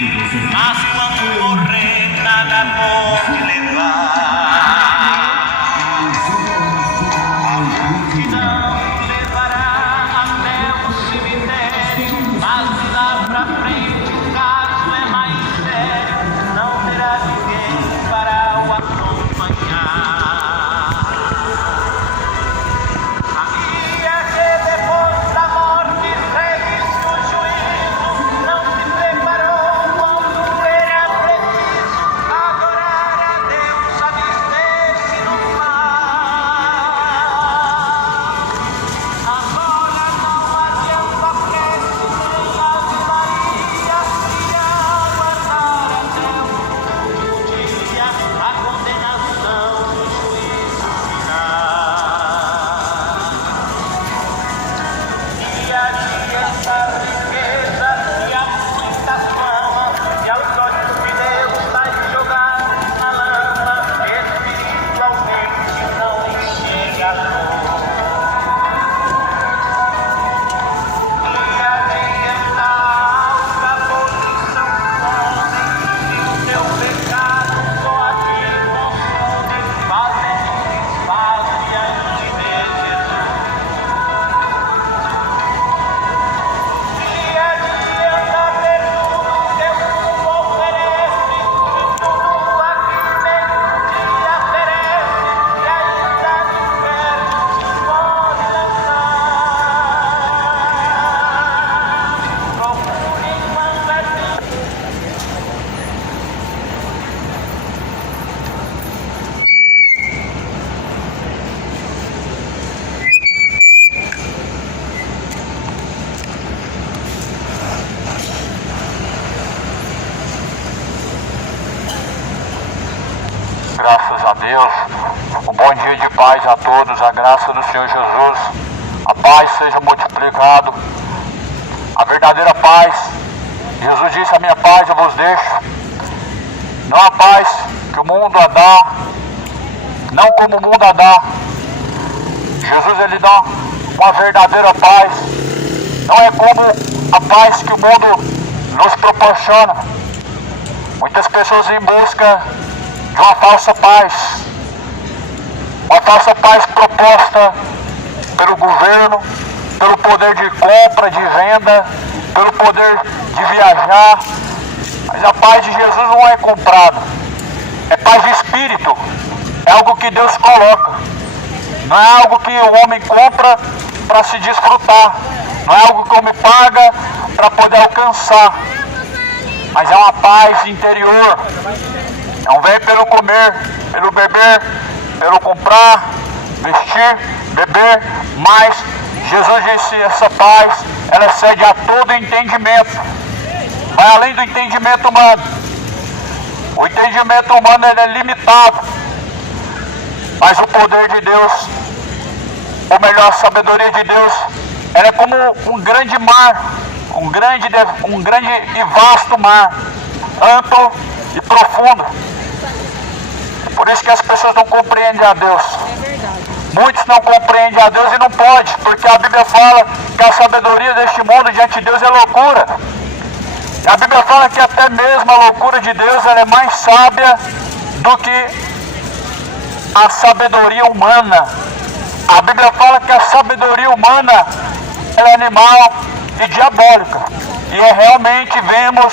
mas quando morrer nada pode levar. A multidão levará até o cemitério, mas de lá pra frente o caso é mais sério, não terá ninguém para o acompanhar. Graças a Deus, um bom dia de paz a todos, a graça do Senhor Jesus, a paz seja multiplicado, a verdadeira paz. Jesus disse: a minha paz eu vos deixo, não a paz que o mundo a dá, não como o mundo a dá. Jesus, ele dá uma verdadeira paz, não é como a paz que o mundo nos proporciona. Muitas pessoas em busca de uma falsa paz proposta pelo governo, pelo poder de compra, de venda, pelo poder de viajar. Mas a paz de Jesus não é comprada, é paz de espírito, é algo que Deus coloca, não é algo que o homem compra para se desfrutar, não é algo que o homem paga para poder alcançar, mas é uma paz interior. Não vem pelo comer, pelo beber, pelo comprar, vestir, beber, mas Jesus disse: essa paz, ela excede a todo entendimento, vai além do entendimento humano. O entendimento humano ele é limitado, mas o poder de Deus, ou melhor, a sabedoria de Deus, ela é como um grande mar, um grande e vasto mar, amplo e profundo. Por isso que as pessoas não compreendem a Deus. Muitos não compreendem a Deus e não pode, porque a Bíblia fala que a sabedoria deste mundo diante de Deus é loucura. E a Bíblia fala que até mesmo a loucura de Deus ela é mais sábia do que a sabedoria humana. A Bíblia fala que a sabedoria humana ela é animal e diabólica. E realmente vemos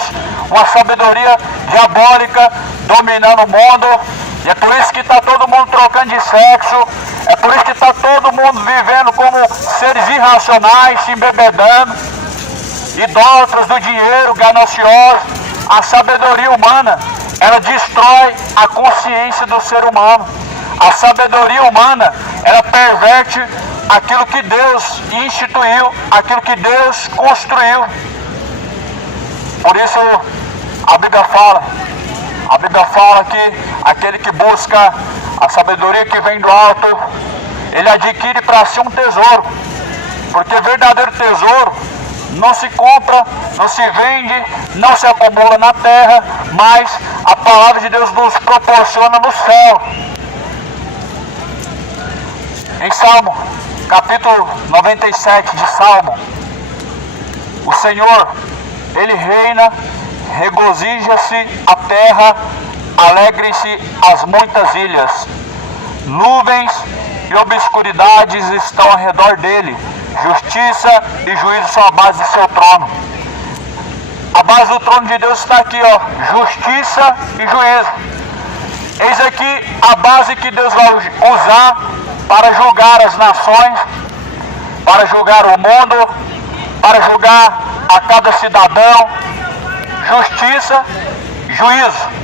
uma sabedoria diabólica dominando o mundo. E é por isso que está todo mundo trocando de sexo, é por isso que está todo mundo vivendo como seres irracionais, se embebedando, idólatras do dinheiro, gananciosos. A sabedoria humana, ela destrói a consciência do ser humano. A sabedoria humana, ela perverte aquilo que Deus instituiu, aquilo que Deus construiu. Por isso a Bíblia fala que aquele que busca a sabedoria que vem do alto, ele adquire para si um tesouro, porque verdadeiro tesouro não se compra, não se vende, não se acumula na terra, mas a palavra de Deus nos proporciona no céu. Em Salmo, capítulo 97 de Salmo, o Senhor, Ele reina regozija-se a terra, alegrem-se as muitas ilhas. Nuvens e obscuridades estão ao redor dele. Justiça e juízo são a base do seu trono. A base do trono de Deus está aqui, ó. Justiça e juízo. Eis aqui a base que Deus vai usar para julgar as nações, para julgar o mundo, para julgar a cada cidadão. Justiça, juízo.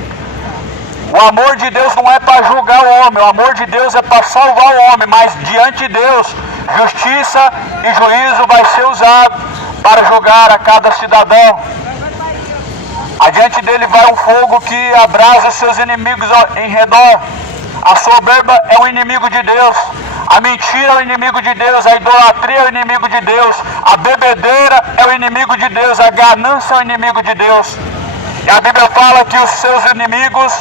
O amor de Deus não é para julgar o homem, o amor de Deus é para salvar o homem, mas diante de Deus, justiça e juízo vai ser usado para julgar a cada cidadão. Adiante dele vai um fogo que abrasa os seus inimigos em redor. A soberba é o inimigo de Deus. A mentira é o inimigo de Deus. A idolatria é o inimigo de Deus. A bebedeira é o inimigo de Deus. A ganância é o inimigo de Deus. E a Bíblia fala que os seus inimigos,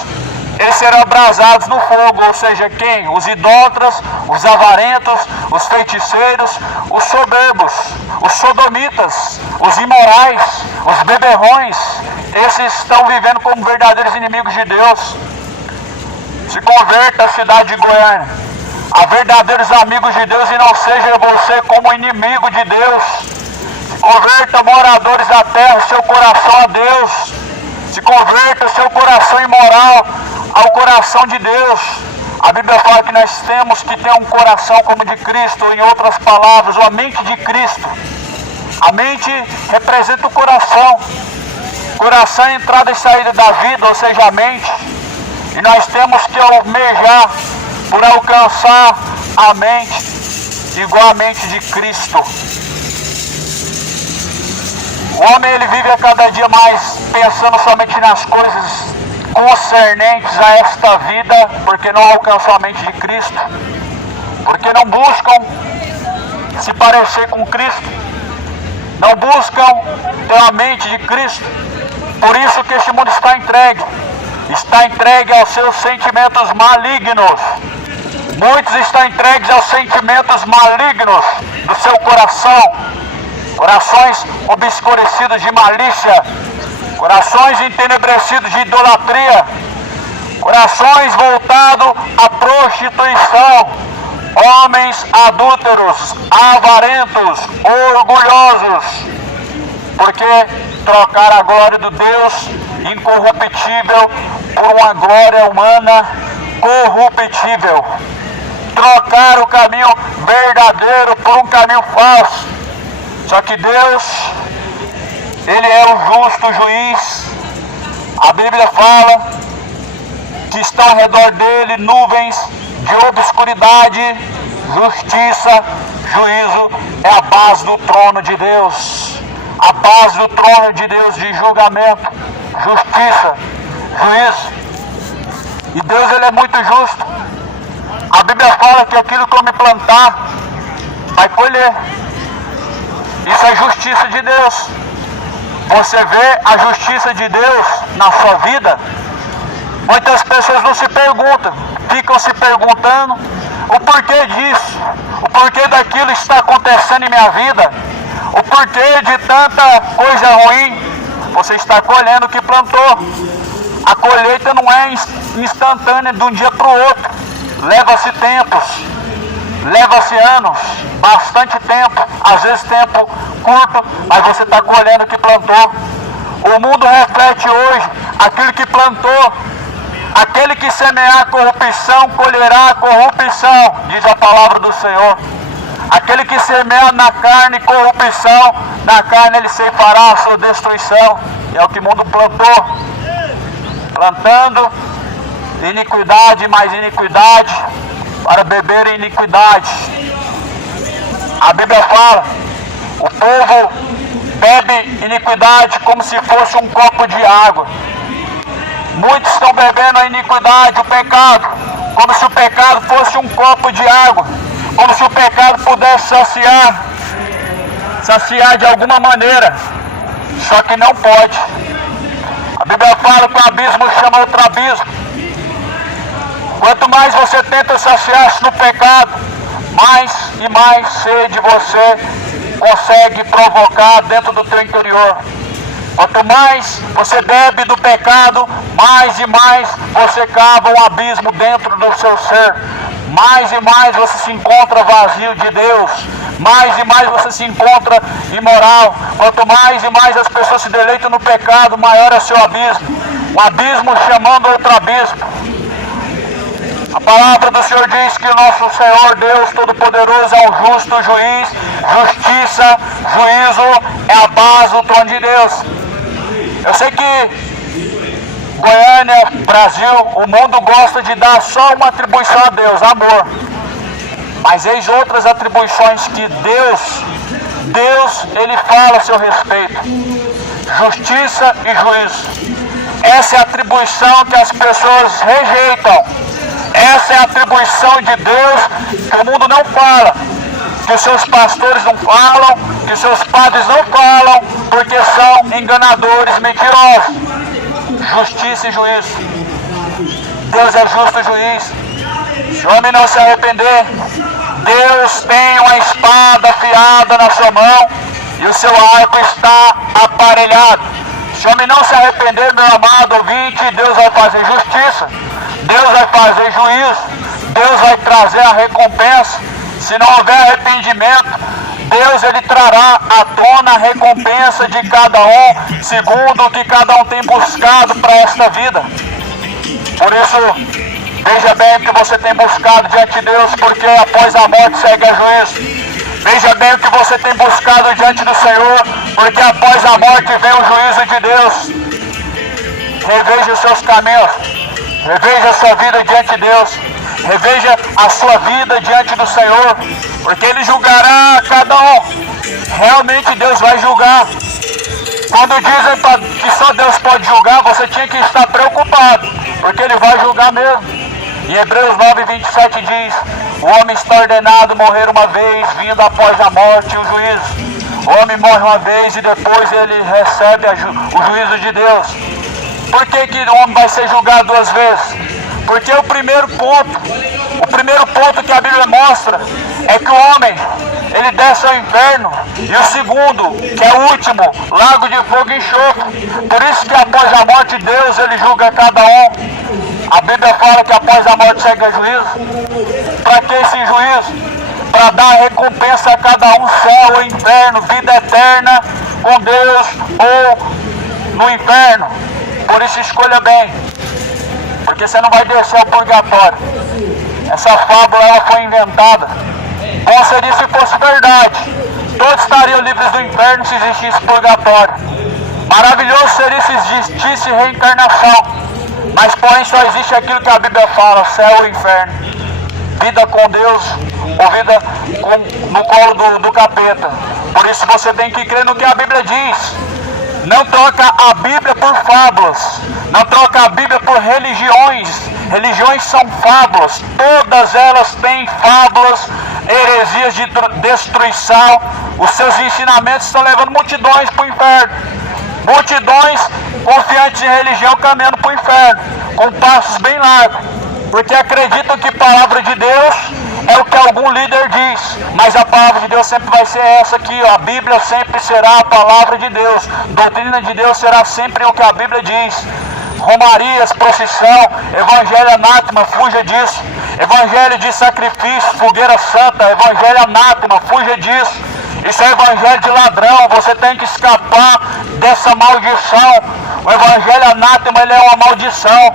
eles serão abrasados no fogo. Ou seja, quem? Os idólatras, os avarentos, os feiticeiros, os soberbos, os sodomitas, os imorais, os beberrões. Esses estão vivendo como verdadeiros inimigos de Deus. Se converta a cidade de Goiânia a verdadeiros amigos de Deus e não seja você como inimigo de Deus. Se converta, moradores da terra, seu coração a Deus. Se converta seu coração imoral ao coração de Deus. A Bíblia fala que nós temos que ter um coração como de Cristo. Em outras palavras, a mente de Cristo. A mente representa o coração. Coração é a entrada e saída da vida, ou seja, a mente. E nós temos que almejar por alcançar a mente igual a mente de Cristo. O homem ele vive a cada dia mais pensando somente nas coisas concernentes a esta vida, porque não alcançam a mente de Cristo, porque não buscam se parecer com Cristo, não buscam ter a mente de Cristo. Por isso que este mundo está entregue aos seus sentimentos malignos. Muitos estão entregues aos sentimentos malignos do seu coração, corações obscurecidos de malícia, corações entenebrecidos de idolatria, corações voltados à prostituição, homens adúlteros, avarentos, orgulhosos, porque trocaram a glória do Deus incorruptível por uma glória humana corruptível. Trocar o caminho verdadeiro por um caminho falso. Só que Deus, Ele é o justo juiz. A Bíblia fala que estão ao redor dele nuvens de obscuridade. Justiça, juízo é a base do trono de Deus. A base do trono de Deus de julgamento, justiça, juízo. E Deus ele é muito justo. A Bíblia fala que aquilo que eu me plantar, vai colher. Isso é justiça de Deus. Você vê a justiça de Deus na sua vida? Muitas pessoas não se perguntam, ficam se perguntando o porquê disso, o porquê daquilo está acontecendo em minha vida, o porquê de tanta coisa ruim. Você está colhendo o que plantou. A colheita não é instantânea de um dia para o outro. Leva-se tempos, leva-se anos, bastante tempo, às vezes tempo curto, mas você está colhendo o que plantou. O mundo reflete hoje aquilo que plantou. Aquele que semear a corrupção, colherá a corrupção, diz a palavra do Senhor. Aquele que semeia na carne corrupção, na carne ele ceifará a sua destruição. E é o que o mundo plantou. Plantando iniquidade mais iniquidade, para beber iniquidade. A Bíblia fala, o povo bebe iniquidade como se fosse um copo de água. Muitos estão bebendo a iniquidade, o pecado, como se o pecado fosse um copo de água, como se o pecado pudesse saciar de alguma maneira, só que não pode. A Bíblia fala que o abismo chama outro abismo. Quanto mais você tenta saciar-se no pecado, mais e mais sede você consegue provocar dentro do teu interior. Quanto mais você bebe do pecado, mais e mais você cava um abismo dentro do seu ser. Mais e mais você se encontra vazio de Deus. Mais e mais você se encontra imoral. Quanto mais e mais as pessoas se deleitam no pecado, maior é o seu abismo. Um abismo chamando outro abismo. A palavra do Senhor diz que o nosso Senhor Deus Todo-Poderoso é um justo juiz. Justiça, juízo é a base do trono de Deus. Eu sei que Goiânia, Brasil, o mundo gosta de dar só uma atribuição a Deus, amor. Mas eis outras atribuições que Deus, Ele fala a seu respeito. Justiça e juízo. Essa é a atribuição que as pessoas rejeitam. Essa é a atribuição de Deus que o mundo não fala, que os seus pastores não falam, que os seus padres não falam, porque são enganadores, mentirosos. Justiça e juízo. Deus é justo juiz. Se o homem não se arrepender, Deus tem uma espada afiada na sua mão e o seu arco está aparelhado. Se o homem não se arrepender, meu amado ouvinte, Deus vai fazer justiça. Deus vai fazer juízo, Deus vai trazer a recompensa. Se não houver arrependimento, Deus ele trará à tona a recompensa de cada um, segundo o que cada um tem buscado para esta vida. Por isso, veja bem o que você tem buscado diante de Deus, porque após a morte segue a juízo. Veja bem o que você tem buscado diante do Senhor, porque após a morte vem o juízo de Deus. Reveja os seus caminhos. Reveja a sua vida diante de Deus. Reveja a sua vida diante do Senhor, porque Ele julgará cada um. Realmente Deus vai julgar. Quando dizem que só Deus pode julgar, você tinha que estar preocupado, porque Ele vai julgar mesmo. Em Hebreus 9:27 diz: o homem está ordenado morrer uma vez, vindo após a morte o juízo. O homem morre uma vez e depois ele recebe o juízo de Deus. Por que o homem vai ser julgado duas vezes? Porque o primeiro ponto que a Bíblia mostra é que o homem, ele desce ao inferno. E o segundo, que é o último, lago de fogo e enxofre. Por isso que após a morte Deus, ele julga cada um. A Bíblia fala que após a morte segue a juízo. Para que esse juízo? Para dar recompensa a cada um, céu ou inferno, vida eterna com Deus ou no inferno. Por isso escolha bem, porque você não vai descer ao purgatório. Essa fábula ela foi inventada. Bom seria se fosse verdade. Todos estariam livres do inferno se existisse purgatório. Maravilhoso seria se existisse reencarnação. Mas porém só existe aquilo que a Bíblia fala, céu ou inferno. Vida com Deus ou vida no colo do capeta. Por isso você tem que crer no que a Bíblia diz. Não troca a Bíblia por fábulas. Não troca a Bíblia por religiões. Religiões são fábulas. Todas elas têm fábulas, heresias de destruição. Os seus ensinamentos estão levando multidões para o inferno. Multidões confiantes em religião caminhando para o inferno, com passos bem largos. Porque acreditam que a palavra de Deus é o que algum líder diz, mas a palavra de Deus sempre vai ser essa aqui, ó. A Bíblia sempre será a palavra de Deus, doutrina de Deus será sempre o que a Bíblia diz. Romarias, procissão, evangelho anátema, fuja disso. Evangelho de sacrifício, fogueira santa, evangelho anátema, fuja disso. Isso é evangelho de ladrão, você tem que escapar dessa maldição. O evangelho anátema, ele é uma maldição.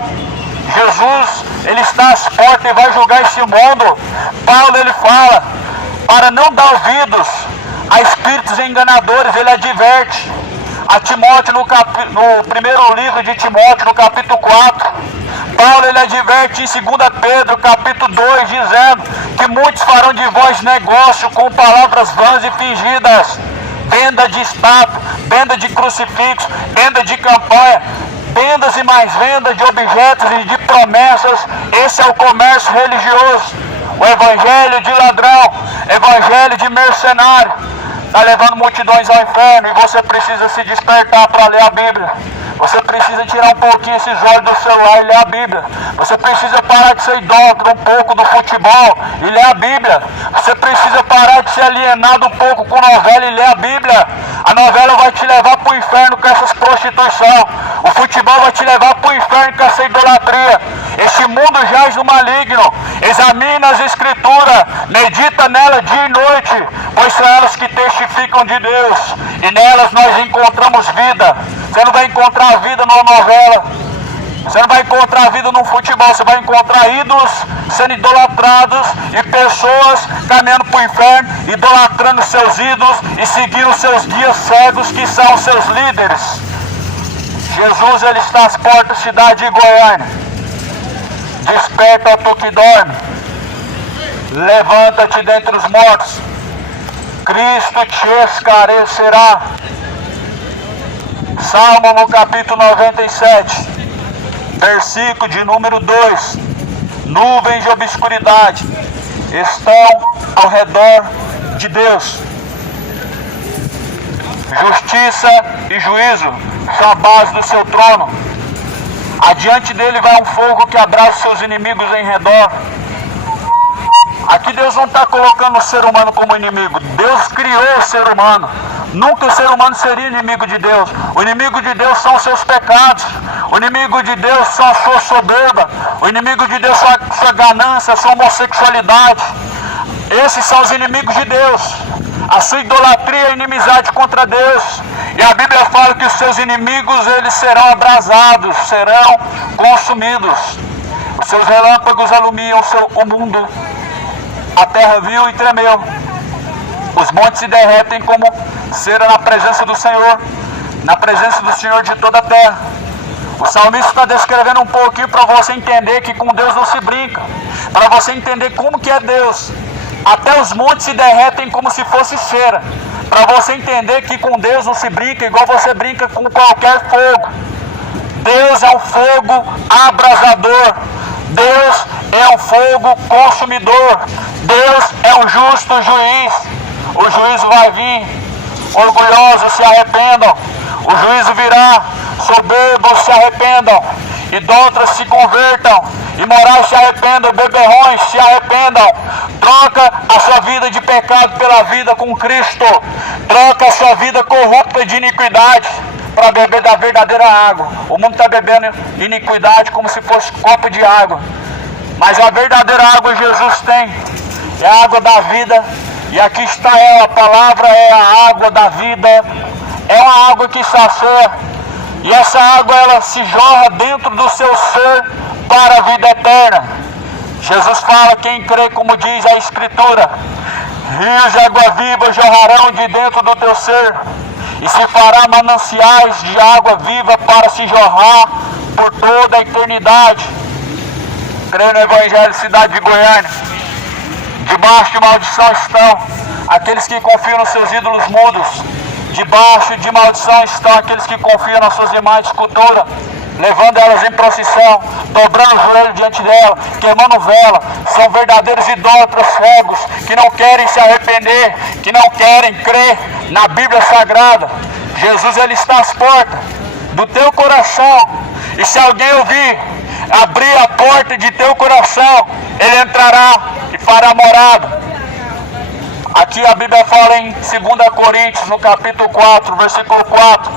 Jesus, ele está às portas e vai julgar esse mundo. Paulo, ele fala, para não dar ouvidos a espíritos enganadores, ele adverte a Timóteo no primeiro livro de Timóteo, no capítulo 4. Paulo, ele adverte em 2 Pedro, capítulo 2, dizendo que muitos farão de vós negócio com palavras vãs e fingidas, venda de estátua, venda de crucifixo, venda de campanha, vendas e mais vendas de objetos e de promessas. Esse é o comércio religioso, o evangelho de ladrão, evangelho de mercenário, está levando multidões ao inferno. E você precisa se despertar para ler a Bíblia. Você precisa tirar um pouquinho esses olhos do celular e ler a Bíblia. Você precisa parar de ser idólatra um pouco do futebol e ler a Bíblia. Você precisa parar de ser alienado um pouco com novela e ler a Bíblia. A novela vai te levar para o inferno com essas prostituição. O futebol vai te levar para o inferno com essa idolatria. Este mundo jaz do maligno. Examina as escrituras, medita nela dia e noite, pois são elas que testificam de Deus. E nelas nós encontramos vida. Você não vai encontrar vida numa novela. Você não vai encontrar vida no futebol, você vai encontrar ídolos sendo idolatrados e pessoas caminhando para o inferno, idolatrando seus ídolos e seguindo seus guias cegos, que são seus líderes. Jesus, ele está às portas da cidade de Goiânia. Desperta, tu que dorme. Levanta-te dentre os mortos. Cristo te esclarecerá. Salmo no capítulo 97. Versículo de número 2. Nuvens de obscuridade estão ao redor de Deus. Justiça e juízo são a base do seu trono. Adiante dele vai um fogo que abraça seus inimigos em redor. Aqui Deus não está colocando o ser humano como inimigo. Deus criou o ser humano. Nunca o ser humano seria inimigo de Deus. O inimigo de Deus são os seus pecados. O inimigo de Deus são a sua soberba. O inimigo de Deus são a sua ganância, a sua homossexualidade. Esses são os inimigos de Deus. A sua idolatria e inimizade contra Deus. E a Bíblia fala que os seus inimigos, eles serão abrasados, serão consumidos. Os seus relâmpagos alumiam o mundo. A terra viu e tremeu. Os montes se derretem como cera na presença do Senhor, na presença do Senhor de toda a terra. O salmista está descrevendo um pouquinho para você entender que com Deus não se brinca. Para você entender como que é Deus. Até os montes se derretem como se fosse cera. Para você entender que com Deus não se brinca igual você brinca com qualquer fogo. Deus é um fogo abrasador. Deus é um fogo consumidor. Deus é um justo juiz. O juízo vai vir. Orgulhosos se arrependam. O juízo virá. Soberbos se arrependam. Idólatras se convertam. Imorais se arrependam. Beberrões se arrependam. Troca a sua vida de pecado pela vida com Cristo. Troca a sua vida corrupta de iniquidade para beber da verdadeira água. O mundo está bebendo iniquidade como se fosse copo de água. Mas a verdadeira água Jesus tem. É a água da vida. E aqui está ela. A palavra é a água da vida. É uma água que sacia. E essa água, ela se jorra dentro do seu ser para a vida eterna. Jesus fala, quem crê, como diz a Escritura, rios de água viva jorrarão de dentro do teu ser, e se fará mananciais de água viva para se jorrar por toda a eternidade. Creio no Evangelho, cidade de Goiânia. Debaixo de maldição estão aqueles que confiam nos seus ídolos mudos. Debaixo de maldição estão aqueles que confiam nas suas imagens de escultura, levando elas em procissão, dobrando o joelho diante dela, queimando vela. São verdadeiros idólatras cegos, que não querem se arrepender, que não querem crer na Bíblia Sagrada. Jesus, ele está às portas do teu coração, e se alguém ouvir, abrir a porta de teu coração, ele entrará e fará morada. Aqui a Bíblia fala em 2 Coríntios, no capítulo 4, versículo 4,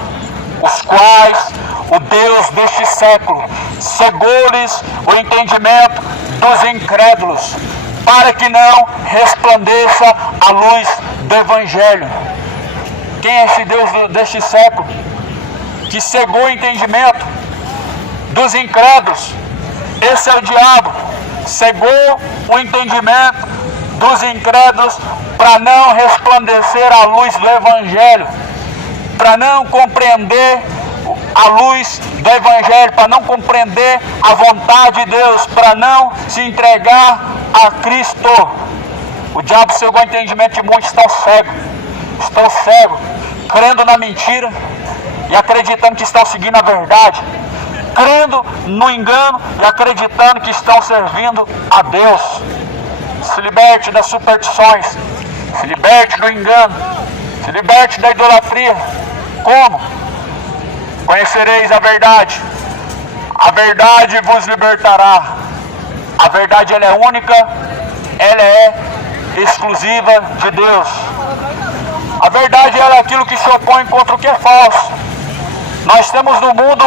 os quais o Deus deste século cegou-lhes o entendimento dos incrédulos, para que não resplandeça a luz do Evangelho. Quem é esse Deus deste século que cegou o entendimento dos incrédulos? Esse é o diabo. Cegou o entendimento dos incrédulos para não resplandecer a luz do Evangelho, para não compreender a luz do Evangelho, para não compreender a vontade de Deus, para não se entregar a Cristo. O diabo cegou o entendimento de muitos, estão cegos, crendo na mentira e acreditando que estão seguindo a verdade, crendo no engano e acreditando que estão servindo a Deus. Se liberte das superstições, se liberte do engano, se liberte da idolatria. Como? Conhecereis a verdade vos libertará. A verdade, ela é única, ela é exclusiva de Deus. A verdade é aquilo que se opõe contra o que é falso. Nós temos no mundo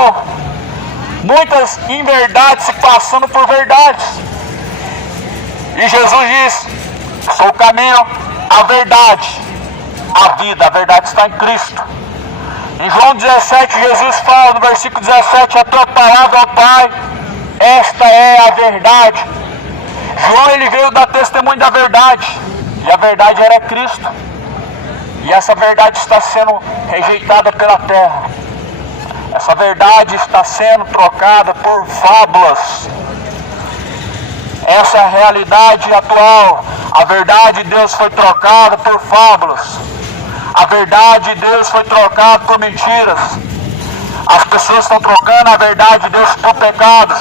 muitas inverdades se passando por verdades. E Jesus diz: sou o caminho, a verdade, a vida. A verdade está em Cristo. Em João 17, Jesus fala no versículo 17: a tua palavra, ó Pai, esta é a verdade. João, ele veio dar testemunho da verdade, e a verdade era Cristo. E essa verdade está sendo rejeitada pela terra. Essa verdade está sendo trocada por fábulas. Essa é a realidade atual. A verdade de Deus foi trocada por fábulas. A verdade de Deus foi trocada por mentiras. As pessoas estão trocando a verdade de Deus por pecados.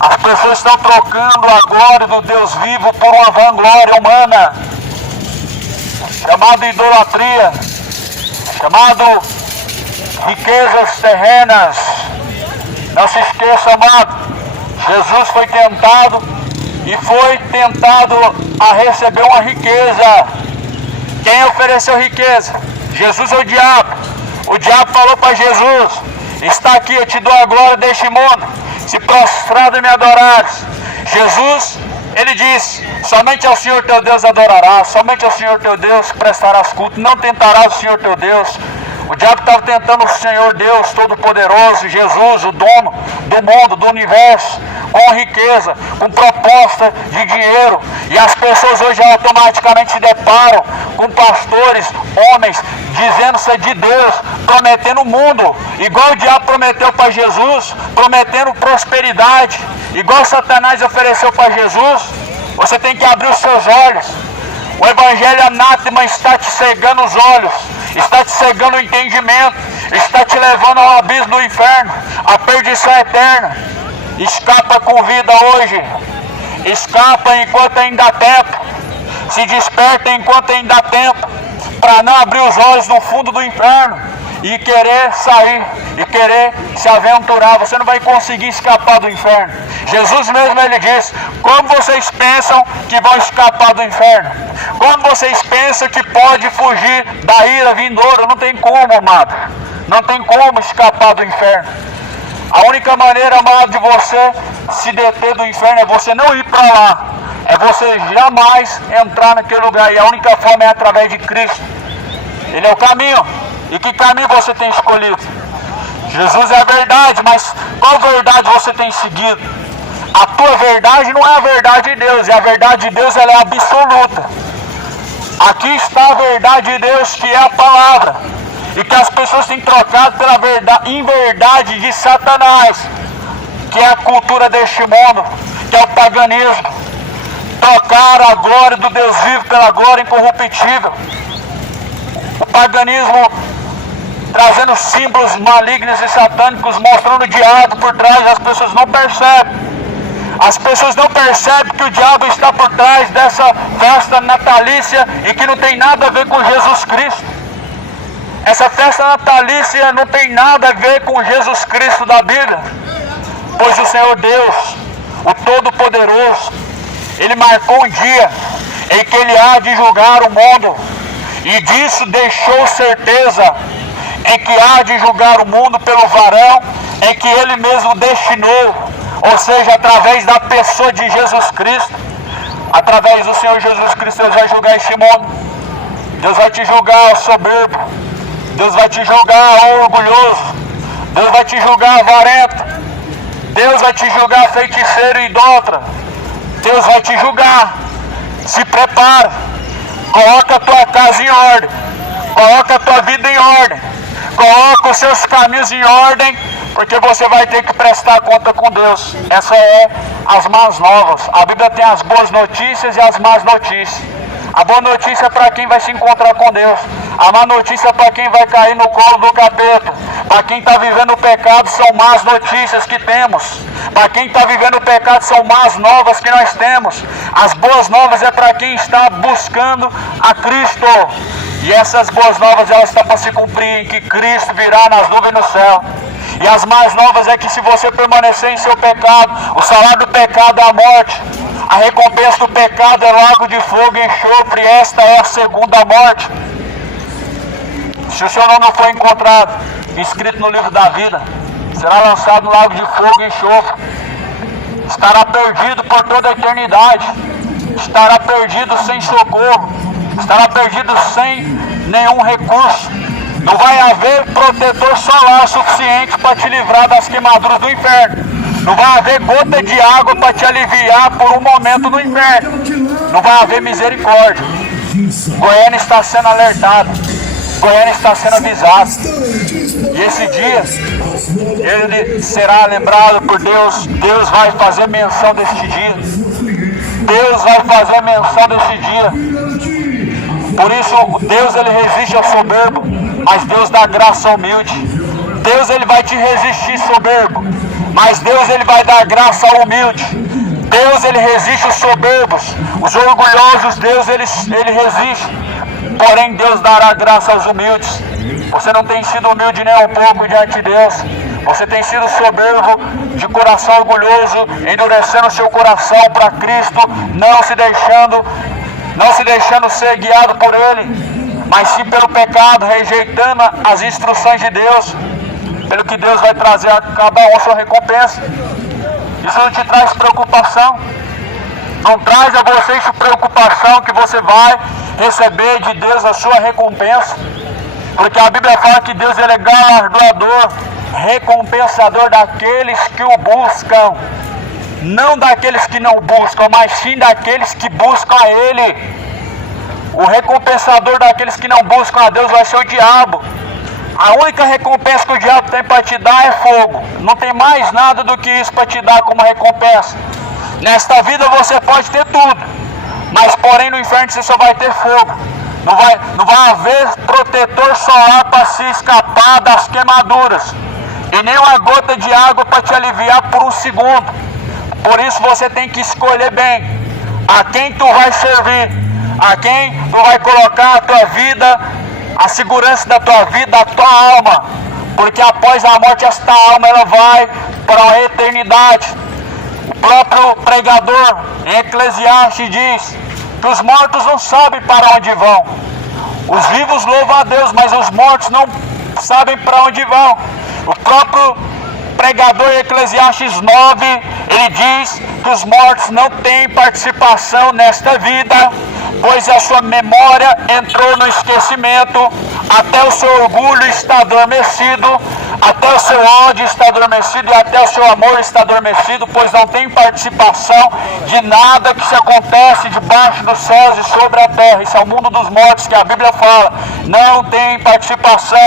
As pessoas estão trocando a glória do Deus vivo por uma vanglória humana, chamado idolatria, chamado riquezas terrenas. Não se esqueça, amado, Jesus foi tentado e foi tentado a receber uma riqueza. Quem ofereceu riqueza? Jesus ou o diabo? O diabo falou para Jesus: está aqui, eu te dou a glória deste mundo, se prostrado e me adorares. Jesus, ele disse: somente ao Senhor teu Deus adorarás, somente ao Senhor teu Deus prestarás culto, não tentarás o Senhor teu Deus. O diabo estava tentando o Senhor Deus Todo-Poderoso, Jesus, o dono do mundo, do universo, com riqueza, com proposta de dinheiro. E as pessoas hoje automaticamente se deparam com pastores, homens, dizendo ser de Deus, prometendo o mundo, igual o diabo prometeu para Jesus, prometendo prosperidade, igual Satanás ofereceu para Jesus. Você tem que abrir os seus olhos. O evangelho anátema está te cegando os olhos, está te cegando o entendimento, está te levando ao abismo do inferno, à perdição eterna. Escapa com vida hoje, escapa enquanto ainda há tempo, se desperta enquanto ainda há tempo, para não abrir os olhos no fundo do inferno e querer sair, e querer se aventurar. Você não vai conseguir escapar do inferno. Jesus mesmo, ele disse: como vocês pensam que vão escapar do inferno? Como vocês pensam que pode fugir da ira vindoura? Não tem como, amado. Não tem como escapar do inferno. A única maneira, amado, de você se deter do inferno é você não ir para lá. É você jamais entrar naquele lugar. E a única forma é através de Cristo. Ele é o caminho. E que caminho você tem escolhido? Jesus é a verdade, mas qual verdade você tem seguido? A tua verdade não é a verdade de Deus, e a verdade de Deus ela é absoluta. Aqui está a verdade de Deus, que é a palavra, e que as pessoas têm trocado pela inverdade de Satanás, que é a cultura deste mundo, que é o paganismo. Trocaram a glória do Deus vivo pela glória incorruptível. O paganismo trazendo símbolos malignos e satânicos, mostrando o diabo por trás. As pessoas não percebem. As pessoas não percebem que o diabo está por trás dessa festa natalícia e que não tem nada a ver com Jesus Cristo. Essa festa natalícia não tem nada a ver com Jesus Cristo da Bíblia, pois o Senhor Deus, o Todo-Poderoso, Ele marcou um dia em que Ele há de julgar o mundo, e disso deixou certeza, em que há de julgar o mundo pelo varão em que Ele mesmo destinou, ou seja, através da pessoa de Jesus Cristo. Através do Senhor Jesus Cristo, Deus vai julgar este mundo. Deus vai te julgar o soberbo, Deus vai te julgar o orgulhoso, Deus vai te julgar avarento, Deus vai te julgar feiticeiro e idólatra. Deus vai te julgar. Se prepara, coloca a tua casa em ordem, coloca a tua vida em ordem, coloca os seus caminhos em ordem, porque você vai ter que prestar conta com Deus. Essa é as más novas. A Bíblia tem as boas notícias e as más notícias. A boa notícia é para quem vai se encontrar com Deus. A má notícia é para quem vai cair no colo do capeta. Para quem está vivendo o pecado, são más notícias que temos. Para quem está vivendo o pecado, são más novas que nós temos. As boas novas é para quem está buscando a Cristo. E essas boas novas, elas estão para se cumprir, em que Cristo virá nas nuvens no céu. E as más novas é que se você permanecer em seu pecado, o salário do pecado é a morte. A recompensa do pecado é lago de fogo e enxofre, e esta é a segunda morte. Se o seu nome não for encontrado, escrito no livro da vida, será lançado no lago de fogo e enxofre. Estará perdido por toda a eternidade. Estará perdido sem socorro. Estará perdido sem nenhum recurso. Não vai haver protetor solar suficiente para te livrar das queimaduras do inferno. Não vai haver gota de água para te aliviar por um momento no inferno. Não vai haver misericórdia. Goiânia está sendo alertada. Goiânia está sendo avisado. E esse dia, ele será lembrado por Deus. Deus vai fazer menção deste dia. Deus vai fazer menção deste dia. Por isso, Deus ele resiste ao soberbo, mas Deus dá graça ao humilde. Deus ele vai te resistir soberbo, mas Deus ele vai dar graça ao humilde. Deus ele resiste os soberbos, os orgulhosos Deus ele resiste. Porém Deus dará graça aos humildes. Você não tem sido humilde nem um pouco diante de Deus. Você tem sido soberbo, de coração orgulhoso, endurecendo seu coração para Cristo, não se deixando ser guiado por Ele, mas sim pelo pecado, rejeitando as instruções de Deus, pelo que Deus vai trazer a cada um a sua recompensa. Isso não te traz preocupação? Não traz a você preocupação que você vai receber de Deus a sua recompensa? Porque a Bíblia fala que Deus ele é galardoador, recompensador daqueles que o buscam. Não daqueles que não buscam, mas sim daqueles que buscam a Ele. O recompensador daqueles que não buscam a Deus vai ser o diabo. A única recompensa que o diabo tem para te dar é fogo. Não tem mais nada do que isso para te dar como recompensa. Nesta vida você pode ter tudo, mas porém no inferno você só vai ter fogo. Não vai haver protetor solar para se escapar das queimaduras. E nem uma gota de água para te aliviar por um segundo. Por isso você tem que escolher bem a quem tu vai servir, a quem tu vai colocar a tua vida, a segurança da tua vida, a tua alma. Porque após a morte esta alma ela vai para a eternidade. O próprio pregador em Eclesiastes diz que os mortos não sabem para onde vão. Os vivos louvam a Deus, mas os mortos não sabem para onde vão. O próprio pregador em Eclesiastes 9, ele diz que os mortos não têm participação nesta vida, pois a sua memória entrou no esquecimento, até o seu orgulho está adormecido, até o seu ódio está adormecido e até o seu amor está adormecido, pois não tem participação de nada que se acontece debaixo dos céus e sobre a terra. Isso é o mundo dos mortos que a Bíblia fala. Não tem participação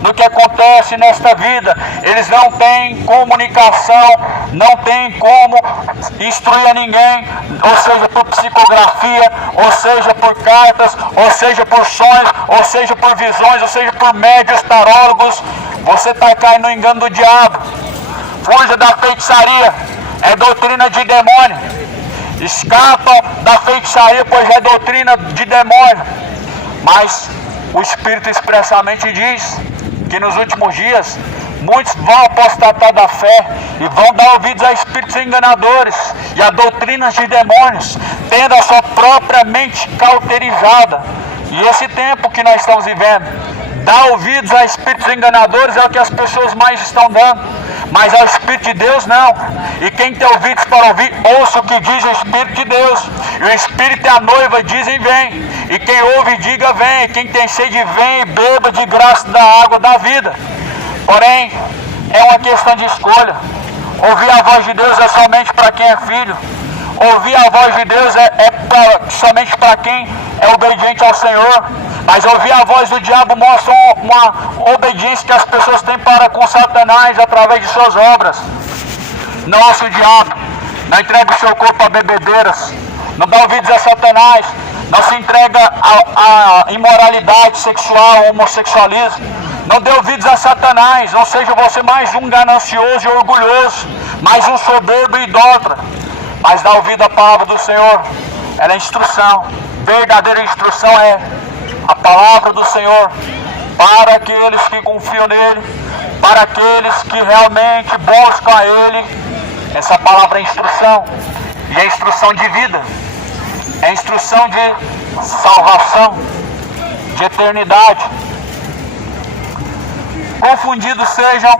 no que acontece nesta vida. Eles não têm comunicação, não tem como instruir a ninguém, ou seja, por psicografia, ou seja, por cartas, ou seja, por sonhos, ou seja, por visões, ou seja, por médios, tarólogos. Você está caindo no engano do diabo. Fuja da feitiçaria, é doutrina de demônio. Escapa da feitiçaria, pois é doutrina de demônio. Mas o Espírito expressamente diz que nos últimos dias muitos vão apostatar da fé e vão dar ouvidos a espíritos enganadores e a doutrinas de demônios, tendo a sua própria mente cauterizada. E esse tempo que nós estamos vivendo, dar ouvidos a espíritos enganadores é o que as pessoas mais estão dando, mas ao Espírito de Deus não. E quem tem ouvidos para ouvir, ouça o que diz o Espírito de Deus. E o Espírito e a noiva dizem vem, e quem ouve diga vem, e quem tem sede vem e beba de graça da água da vida. Porém, é uma questão de escolha. Ouvir a voz de Deus é somente para quem é filho. Ouvir a voz de Deus somente para quem é obediente ao Senhor. Mas ouvir a voz do diabo mostra uma obediência que as pessoas têm para com Satanás através de suas obras. Não ouça o diabo, não entregue o seu corpo a bebedeiras, não dá ouvidos a Satanás, não se entrega à imoralidade sexual, ao homossexualismo. Não dê ouvidos a Satanás, não seja você mais um ganancioso e orgulhoso, mais um soberbo e idólatra. Mas dá ouvido à palavra do Senhor. Ela é instrução. Verdadeira instrução é a palavra do Senhor para aqueles que confiam nele, para aqueles que realmente buscam a Ele. Essa palavra é instrução, e é instrução de vida, é instrução de salvação, de eternidade. Confundidos sejam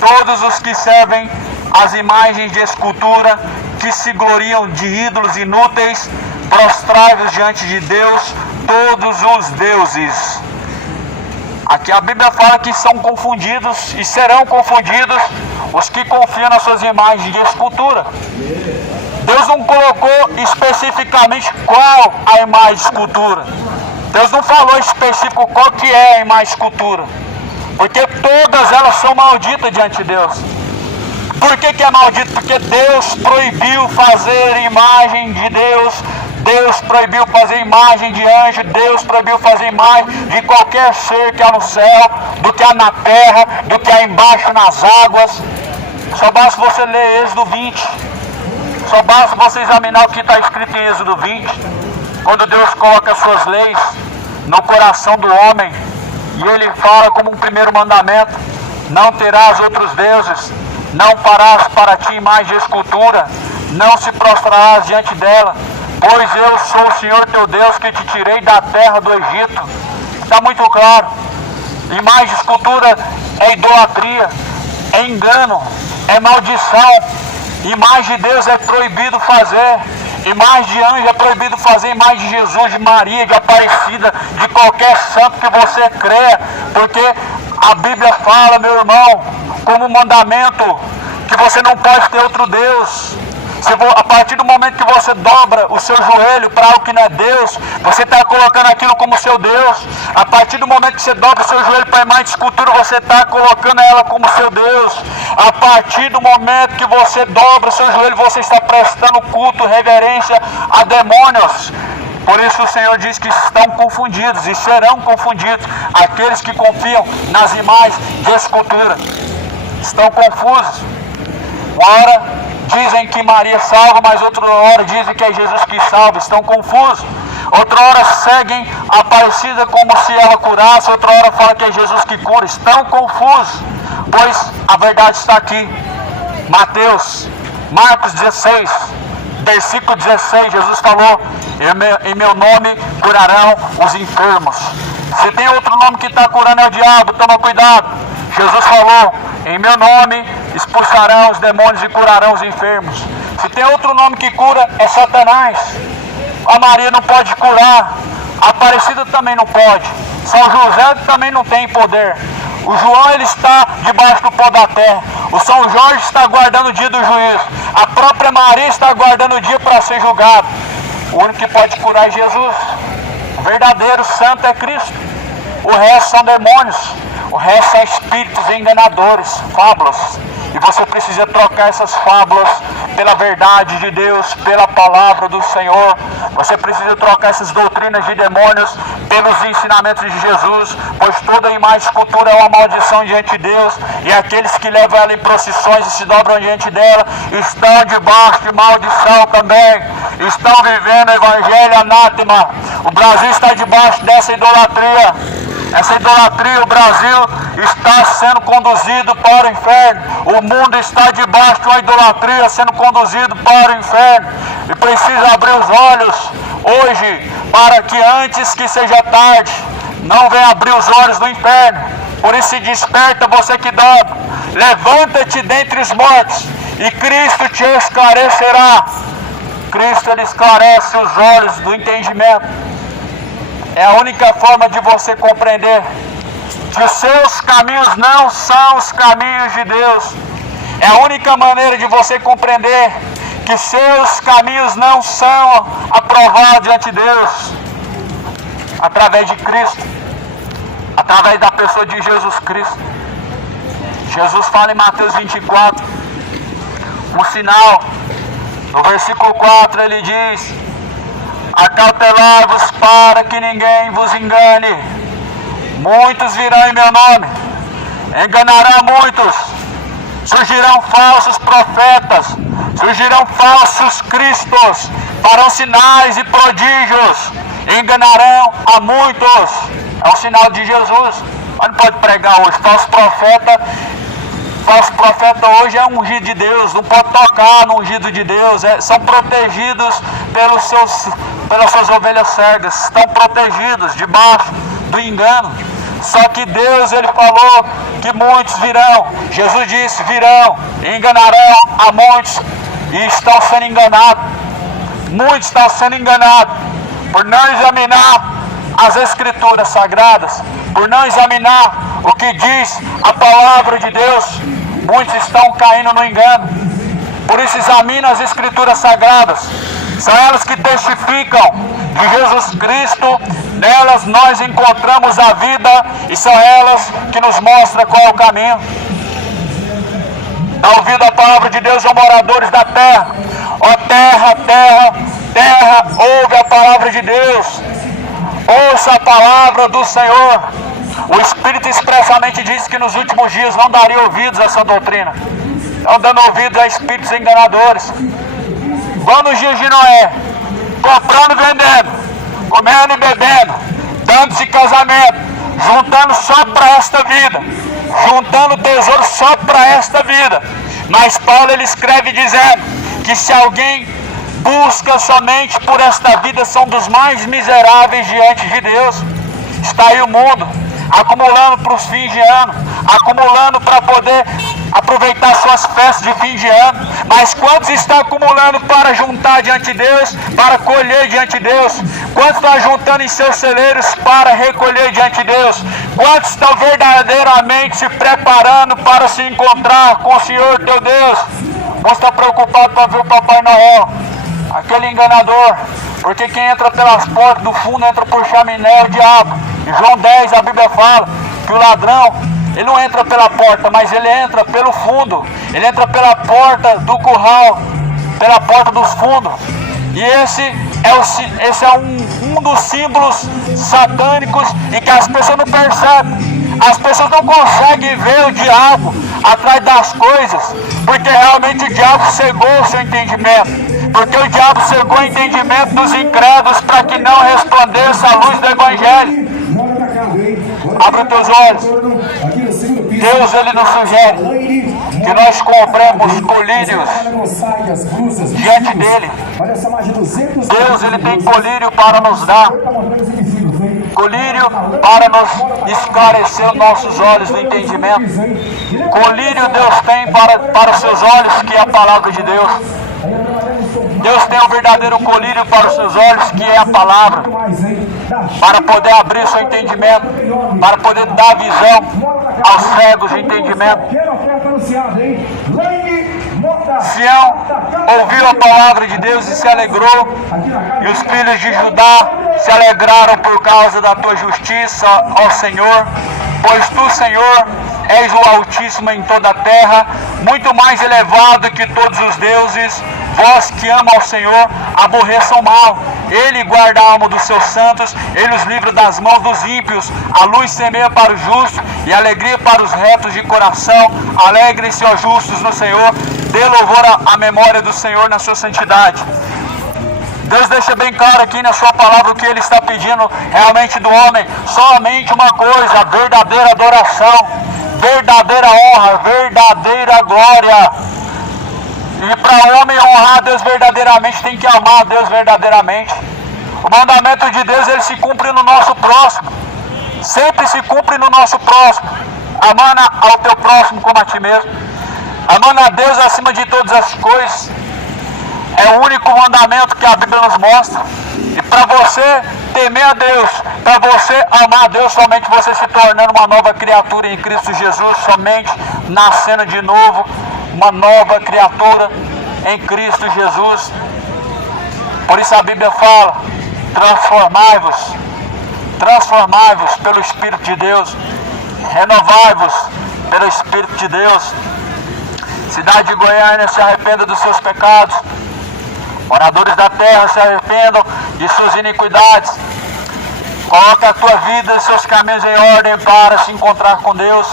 todos os que servem as imagens de escultura, que se gloriam de ídolos inúteis, prostrados diante de Deus, todos os deuses. Aqui a Bíblia fala que são confundidos e serão confundidos os que confiam nas suas imagens de escultura. Deus não colocou especificamente qual a imagem de escultura. Deus não falou específico qual que é a imagem de escultura. Porque todas elas são malditas diante de Deus. Por que é maldito? Porque Deus proibiu fazer imagem de Deus. Deus proibiu fazer imagem de anjo. Deus proibiu fazer imagem de qualquer ser que há no céu, do que há na terra, do que há embaixo nas águas. Só basta você ler Êxodo 20. Só basta você examinar o que está escrito em Êxodo 20. Quando Deus coloca as suas leis no coração do homem, e Ele fala como um primeiro mandamento: não terás outros deuses, não farás para ti imagem de escultura, não se prostrarás diante dela, pois eu sou o Senhor teu Deus que te tirei da terra do Egito. Está muito claro. Imagem de escultura é idolatria, é engano, é maldição. Imagem de Deus é proibido fazer. Imagem de anjo é proibido fazer. Imagem de Jesus, de Maria, de Aparecida, de qualquer santo que você crê. Porque a Bíblia fala, meu irmão, como mandamento, que você não pode ter outro Deus. A partir do momento que você dobra o seu joelho para algo que não é Deus, você está colocando aquilo como seu Deus. A partir do momento que você dobra o seu joelho para a imagem de escultura, você está colocando ela como seu Deus. A partir do momento que você dobra o seu joelho, você está prestando culto, reverência a demônios. Por isso o Senhor diz que estão confundidos e serão confundidos aqueles que confiam nas imagens de escultura. Estão confusos. Uma hora dizem que Maria salva, mas outra hora dizem que é Jesus que salva. Estão confusos. Outra hora seguem a Aparecida como se ela curasse. Outra hora fala que é Jesus que cura. Estão confusos, pois a verdade está aqui. Marcos 16, versículo 16, Jesus falou: em meu nome curarão os enfermos. Se tem outro nome que está curando é o diabo, toma cuidado. Jesus falou: em meu nome expulsarão os demônios e curarão os enfermos. Se tem outro nome que cura, é Satanás. A Maria não pode curar, a Aparecida também não pode, São José também não tem poder. O João, ele está debaixo do pó da terra. O São Jorge está aguardando o dia do juízo. A própria Maria está aguardando o dia para ser julgado. O único que pode curar é Jesus. O verdadeiro santo é Cristo. O resto são demônios. O resto são espíritos enganadores, fábulas. E você precisa trocar essas fábulas pela verdade de Deus, pela palavra do Senhor. Você precisa trocar essas doutrinas de demônios pelos ensinamentos de Jesus, pois toda imagem de escultura é uma maldição diante de Deus, e aqueles que levam ela em procissões e se dobram diante dela estão debaixo de maldição também. Estão vivendo o evangelho anátema. O Brasil está debaixo dessa idolatria. Essa idolatria, o Brasil está sendo conduzido para o inferno. O mundo está debaixo de uma idolatria sendo conduzido para o inferno. E precisa abrir os olhos hoje, para que antes que seja tarde, não venha abrir os olhos do inferno. Por isso se desperta, você que dobra. Levanta-te dentre os mortos e Cristo te esclarecerá. Cristo, ele esclarece os olhos do entendimento. É a única forma de você compreender que os seus caminhos não são os caminhos de Deus. É a única maneira de você compreender que seus caminhos não são aprovados diante de Deus. Através de Cristo, através da pessoa de Jesus Cristo. Jesus fala em Mateus 24, um sinal. No versículo 4 ele diz: acautelai-vos para que ninguém vos engane. Muitos virão em meu nome, enganarão muitos. Surgirão falsos profetas, surgirão falsos cristos, farão sinais e prodígios, enganarão a muitos. É um sinal de Jesus. Mas não pode pregar hoje. Falso profeta hoje é ungido de Deus, não pode tocar no ungido de Deus. São protegidos pelas suas ovelhas cegas, estão protegidos debaixo do engano. Só que Deus, Ele falou que muitos virão. Jesus disse, virão e enganarão a muitos, e estão sendo enganados. Muitos estão sendo enganados por não examinar as Escrituras Sagradas, por não examinar o que diz a palavra de Deus. Muitos estão caindo no engano. Por isso examina as Escrituras Sagradas. São elas que testificam de Jesus Cristo. Nelas nós encontramos a vida e são elas que nos mostram qual é o caminho. Dá ouvido a palavra de Deus, ó moradores da terra. Ó terra, terra, terra, ouve a palavra de Deus. Ouça a palavra do Senhor. O Espírito expressamente diz que nos últimos dias não daria ouvidos a essa doutrina. Estão dando ouvidos a espíritos enganadores. Igual nos dias de Noé, comprando e vendendo, comendo e bebendo, dando-se casamento, juntando só para esta vida, juntando tesouro só para esta vida. Mas Paulo ele escreve dizendo que se alguém busca somente por esta vida, são dos mais miseráveis diante de Deus. Está aí o mundo, acumulando para os fins de ano, acumulando para poder aproveitar suas festas de fim de ano. Mas quantos estão acumulando para juntar diante de Deus, para colher diante de Deus? Quantos estão juntando em seus celeiros para recolher diante de Deus? Quantos estão verdadeiramente se preparando para se encontrar com o Senhor teu Deus? Muitos estão preocupados para ver o Papai Noel, aquele enganador, porque quem entra pelas portas do fundo entra por chaminé, é o diabo. Em João 10 a Bíblia fala que o ladrão, ele não entra pela porta, mas ele entra pelo fundo. Ele entra pela porta do curral, pela porta dos fundos. E esse é um dos símbolos satânicos e que as pessoas não percebem. As pessoas não conseguem ver o diabo atrás das coisas, porque realmente o diabo cegou o seu entendimento. Porque o diabo cegou o entendimento dos incrédulos para que não resplandeça a luz do Evangelho. Abra os teus olhos. Deus ele nos sugere que nós compremos colírios diante dele. Deus ele tem colírio para nos dar. Colírio para nos esclarecer os nossos olhos do entendimento. Colírio Deus tem para os seus olhos, que é a palavra de Deus. Deus tem um verdadeiro colírio para os seus olhos, que é a palavra, para poder abrir seu entendimento, para poder dar visão aos cegos de entendimento. Sião ouviu a palavra de Deus e se alegrou, e os filhos de Judá se alegraram por causa da tua justiça, ó Senhor, pois tu, Senhor, és o Altíssimo em toda a terra, muito mais elevado que todos os deuses. Vós que amam ao Senhor, aborreçam o mal. Ele guarda a alma dos seus santos, Ele os livra das mãos dos ímpios. A luz semeia para os justos e alegria para os retos de coração. Alegrem-se, ó justos, no Senhor. Dê louvor à memória do Senhor na sua santidade. Deus deixa bem claro aqui na sua palavra o que Ele está pedindo realmente do homem. Somente uma coisa: a verdadeira adoração, verdadeira honra, verdadeira glória. E para o homem honrar a Deus verdadeiramente, tem que amar a Deus verdadeiramente. O mandamento de Deus, ele se cumpre no nosso próximo. Sempre se cumpre no nosso próximo. Amando ao teu próximo como a ti mesmo. Amando a Deus acima de todas as coisas. É o único mandamento que a Bíblia nos mostra. E para você temer a Deus, para você amar a Deus, somente você se tornando uma nova criatura em Cristo Jesus, somente nascendo de novo, uma nova criatura em Cristo Jesus. Por isso a Bíblia fala: transformai-vos pelo Espírito de Deus, renovai-vos pelo Espírito de Deus. Cidade de Goiânia, se arrependa dos seus pecados. Moradores da terra, se arrependam de suas iniquidades. Coloque a tua vida e seus caminhos em ordem para se encontrar com Deus.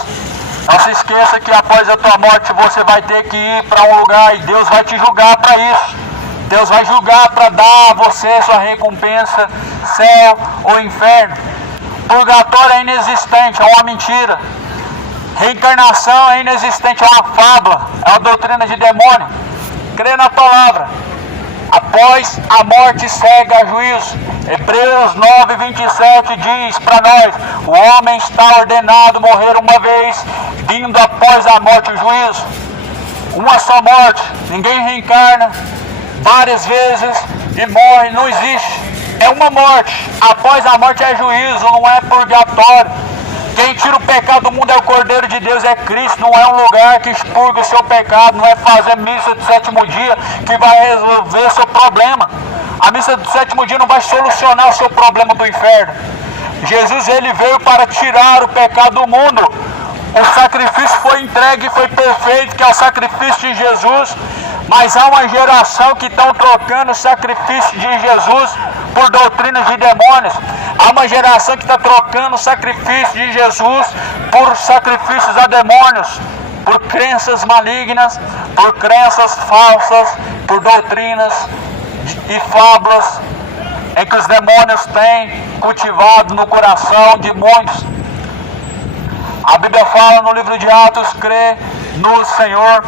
Não se esqueça que após a tua morte você vai ter que ir para um lugar e Deus vai te julgar para isso. Deus vai julgar para dar a você sua recompensa, céu ou inferno. Purgatório é inexistente, é uma mentira. Reencarnação é inexistente, é uma fábula, é uma doutrina de demônio. Crê na palavra. após a morte segue a juízo. Hebreus 9:27 diz para nós: o homem está ordenado morrer uma vez, vindo após a morte o juízo. Uma só morte, ninguém reencarna várias vezes e morre, não existe. É uma morte, após a morte é juízo, não é purgatório. Quem tira o pecado do mundo é o Cordeiro de Deus, é Cristo, não é um lugar que expurga o seu pecado, não é fazer missa de sétimo dia que vai resolver o seu problema. A missa do sétimo dia não vai solucionar o seu problema do inferno. Jesus, ele veio para tirar o pecado do mundo. O sacrifício foi entregue e foi perfeito, que é o sacrifício de Jesus. Mas há uma geração que estão trocando o sacrifício de Jesus por doutrinas de demônios. Há uma geração que está trocando o sacrifício de Jesus por sacrifícios a demônios, por crenças malignas, por crenças falsas, por doutrinas e fábulas em que os demônios têm cultivado no coração de muitos. A Bíblia fala no livro de Atos: crê no Senhor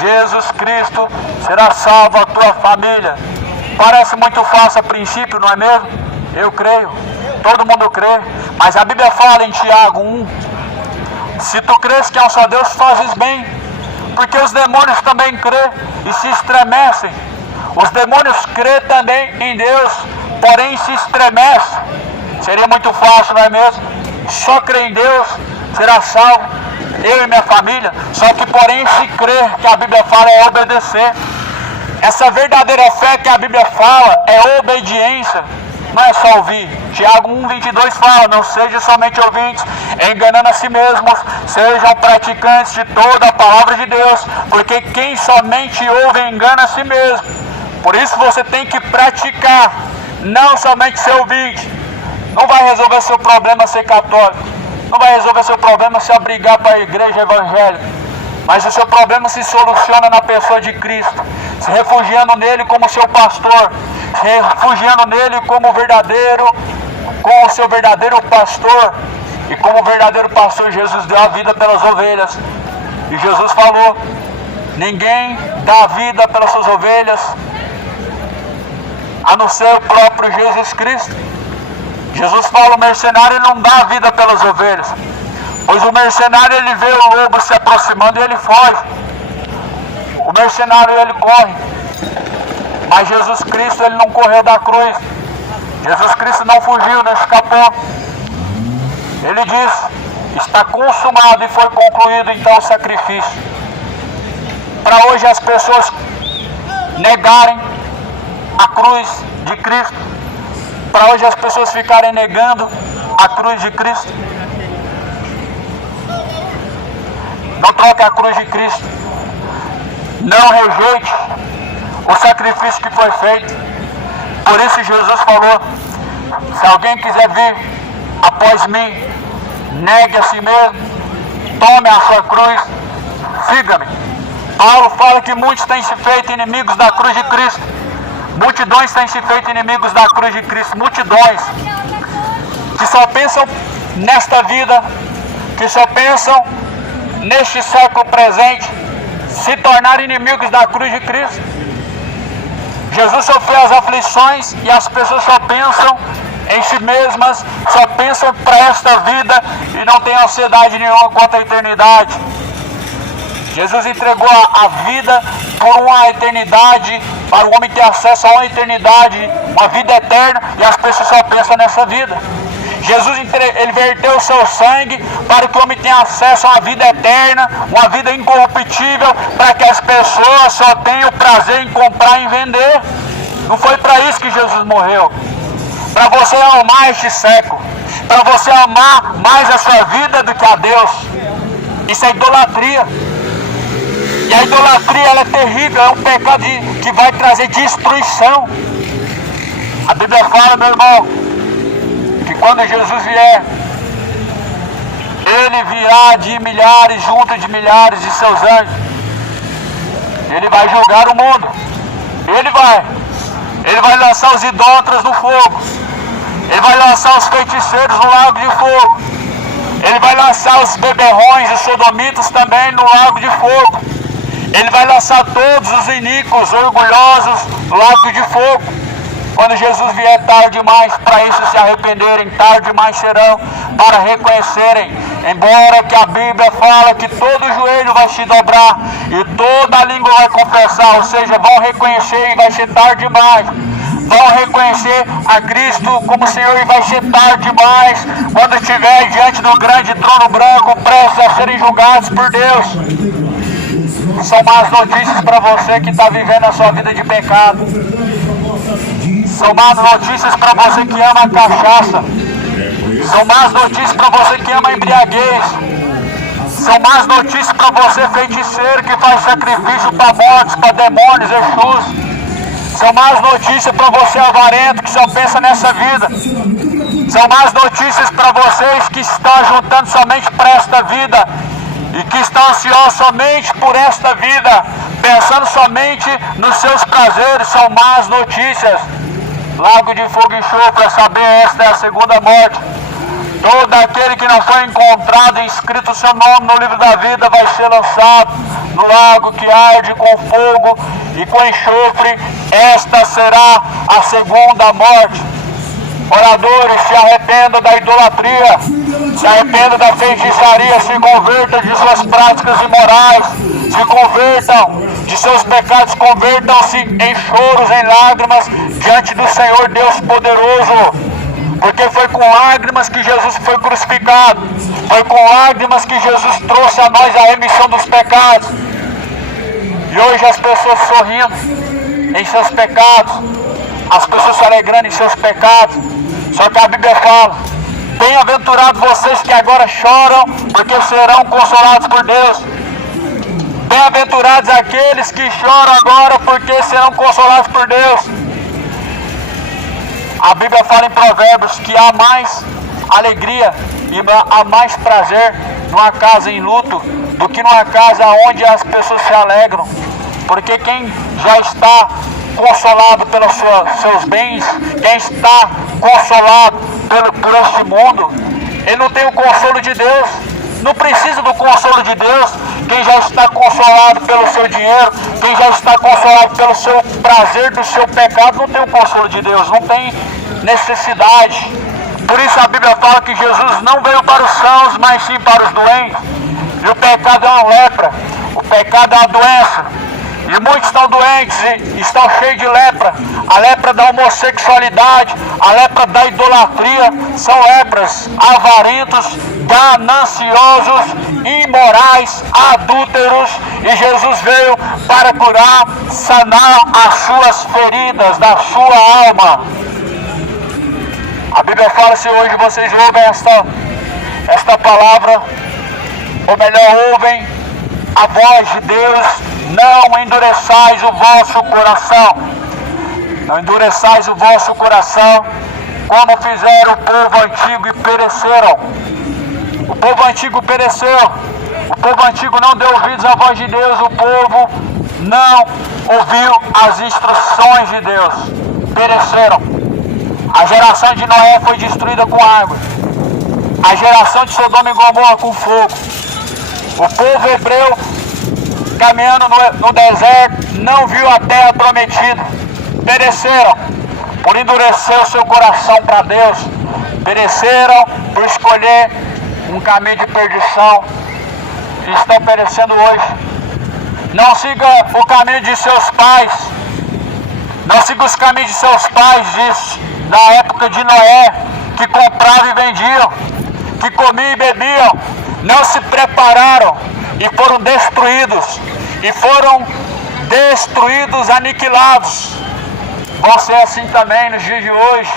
Jesus Cristo, será salva a tua família. Parece muito fácil a princípio, não é mesmo? Eu creio, todo mundo crê, mas a Bíblia fala em Tiago 1: se tu crês que é um só Deus, fazes bem, porque os demônios também crêem e se estremecem. Os demônios crêem também em Deus, porém se estremecem. Seria muito fácil, não é mesmo? Só crê em Deus, será salvo, eu e minha família. Só que porém se crer, que a Bíblia fala, é obedecer. Essa verdadeira fé que a Bíblia fala é obediência, não é só ouvir. Tiago 1:22 fala: não sejam somente ouvintes, enganando a si mesmos, sejam praticantes de toda a palavra de Deus, porque quem somente ouve engana a si mesmo. Por isso você tem que praticar, não somente ser ouvinte. Não vai resolver seu problema ser católico, não vai resolver seu problema se abrigar para a igreja evangélica, mas o seu problema se soluciona na pessoa de Cristo, se refugiando nele como seu pastor, se refugiando nele como o seu verdadeiro pastor. E como verdadeiro pastor, Jesus deu a vida pelas ovelhas. E Jesus falou: ninguém dá a vida pelas suas ovelhas a não ser o próprio Jesus Cristo. Jesus fala: o mercenário não dá a vida pelas ovelhas, pois o mercenário, ele vê o lobo se aproximando e ele foge. O mercenário, ele corre, mas Jesus Cristo, ele não correu da cruz. Jesus Cristo não fugiu, não escapou. Ele disse: está consumado, e foi concluído então o sacrifício. Para hoje as pessoas negarem a cruz de Cristo, para hoje as pessoas ficarem negando a cruz de Cristo. Não troque a cruz de Cristo. Não rejeite o sacrifício que foi feito. Por isso Jesus falou: se alguém quiser vir após mim, negue a si mesmo, tome a sua cruz, siga-me. Paulo fala que muitos têm se feito inimigos da cruz de Cristo. Multidões têm se feito inimigos da cruz de Cristo. Multidões que só pensam nesta vida, que só pensam neste século presente, se tornar inimigos da cruz de Cristo. Jesus sofreu as aflições e as pessoas só pensam em si mesmas, só pensam para esta vida e não tem ansiedade nenhuma quanto à eternidade. Jesus entregou a vida por uma eternidade, para o homem ter acesso a uma eternidade, uma vida eterna, e as pessoas só pensam nessa vida. Jesus ele verteu o seu sangue para que o homem tenha acesso a uma vida eterna, uma vida incorruptível, para que as pessoas só tenham prazer em comprar e vender. Não foi para isso que Jesus morreu. Para você amar este século, para você amar mais a sua vida do que a Deus. Isso é idolatria. E a idolatria, ela é terrível, é um pecado que vai trazer destruição. A Bíblia fala, meu irmão, que quando Jesus vier, ele virá de milhares, junto de milhares de seus anjos. Ele vai julgar o mundo. Ele vai lançar os idólatras no fogo. Ele vai lançar os feiticeiros no lago de fogo. Ele vai lançar os beberrões e sodomitas também no lago de fogo. Ele vai lançar todos os iníquos, orgulhosos, no lago de fogo. Quando Jesus vier, tarde demais para isso se arrependerem, tarde demais serão para reconhecerem. Embora que a Bíblia fala que todo joelho vai se dobrar e toda língua vai confessar, ou seja, vão reconhecer e vai ser tarde demais. Vão reconhecer a Cristo como Senhor e vai ser tarde demais quando estiver diante do grande trono branco, prestes a serem julgados por Deus. São más notícias para você que está vivendo a sua vida de pecado. São más notícias para você que ama a cachaça. São más notícias para você que ama a embriaguez. São más notícias para você feiticeiro que faz sacrifício para mortos, para demônios, Exus. São más notícias para você avarento que só pensa nessa vida. São más notícias para vocês que estão juntando somente para esta vida e que estão ansiosos somente por esta vida, pensando somente nos seus prazeres. São más notícias. Lago de fogo e enxofre, a saber, esta é a segunda morte. Todo aquele que não foi encontrado e inscrito o seu nome no livro da vida vai ser lançado no lago que arde com fogo e com enxofre. Esta será a segunda morte. Oradores, se arrependam da idolatria, se arrependam da feitiçaria, se convertam de suas práticas imorais, se convertam de seus pecados, convertam-se em choros, em lágrimas, diante do Senhor Deus poderoso. Porque foi com lágrimas que Jesus foi crucificado, foi com lágrimas que Jesus trouxe a nós a remissão dos pecados. E hoje as pessoas sorrindo em seus pecados, as pessoas se alegrando em seus pecados. Só que a Bíblia fala: bem-aventurados vocês que agora choram, porque serão consolados por Deus. Bem-aventurados aqueles que choram agora, porque serão consolados por Deus. A Bíblia fala em Provérbios que há mais alegria e há mais prazer numa casa em luto do que numa casa onde as pessoas se alegram. Porque quem já está consolado pelos seus bens, quem está consolado por este mundo, ele não tem o consolo de Deus, não precisa do consolo de Deus. Quem já está consolado pelo seu dinheiro, quem já está consolado pelo seu prazer do seu pecado, não tem o consolo de Deus, não tem necessidade. Por isso a Bíblia fala que Jesus não veio para os sãos, mas sim para os doentes. E o pecado é uma lepra, o pecado é uma doença. E muitos estão doentes e estão cheios de lepra. A lepra da homossexualidade, a lepra da idolatria, são lepras, avarentos, gananciosos, imorais, adúlteros. E Jesus veio para curar, sanar as suas feridas da sua alma. A Bíblia fala: se hoje vocês ouvem esta palavra, ou melhor, ouvem a voz de Deus, não endureçais o vosso coração. Não endureçais o vosso coração, como fizeram o povo antigo e pereceram. O povo antigo pereceu. O povo antigo não deu ouvidos à voz de Deus. O povo não ouviu as instruções de Deus. Pereceram. A geração de Noé foi destruída com água. A geração de Sodoma e Gomorra com fogo. O povo hebreu, caminhando no deserto, não viu a terra prometida. Pereceram por endurecer o seu coração para Deus. Pereceram por escolher um caminho de perdição. E estão perecendo hoje. Não siga o caminho de seus pais. Não siga os caminhos de seus pais da época de Noé, que compravam e vendiam, que comiam e bebiam. Não se prepararam e foram destruídos. E foram destruídos, aniquilados. Vão ser assim também nos dias de hoje.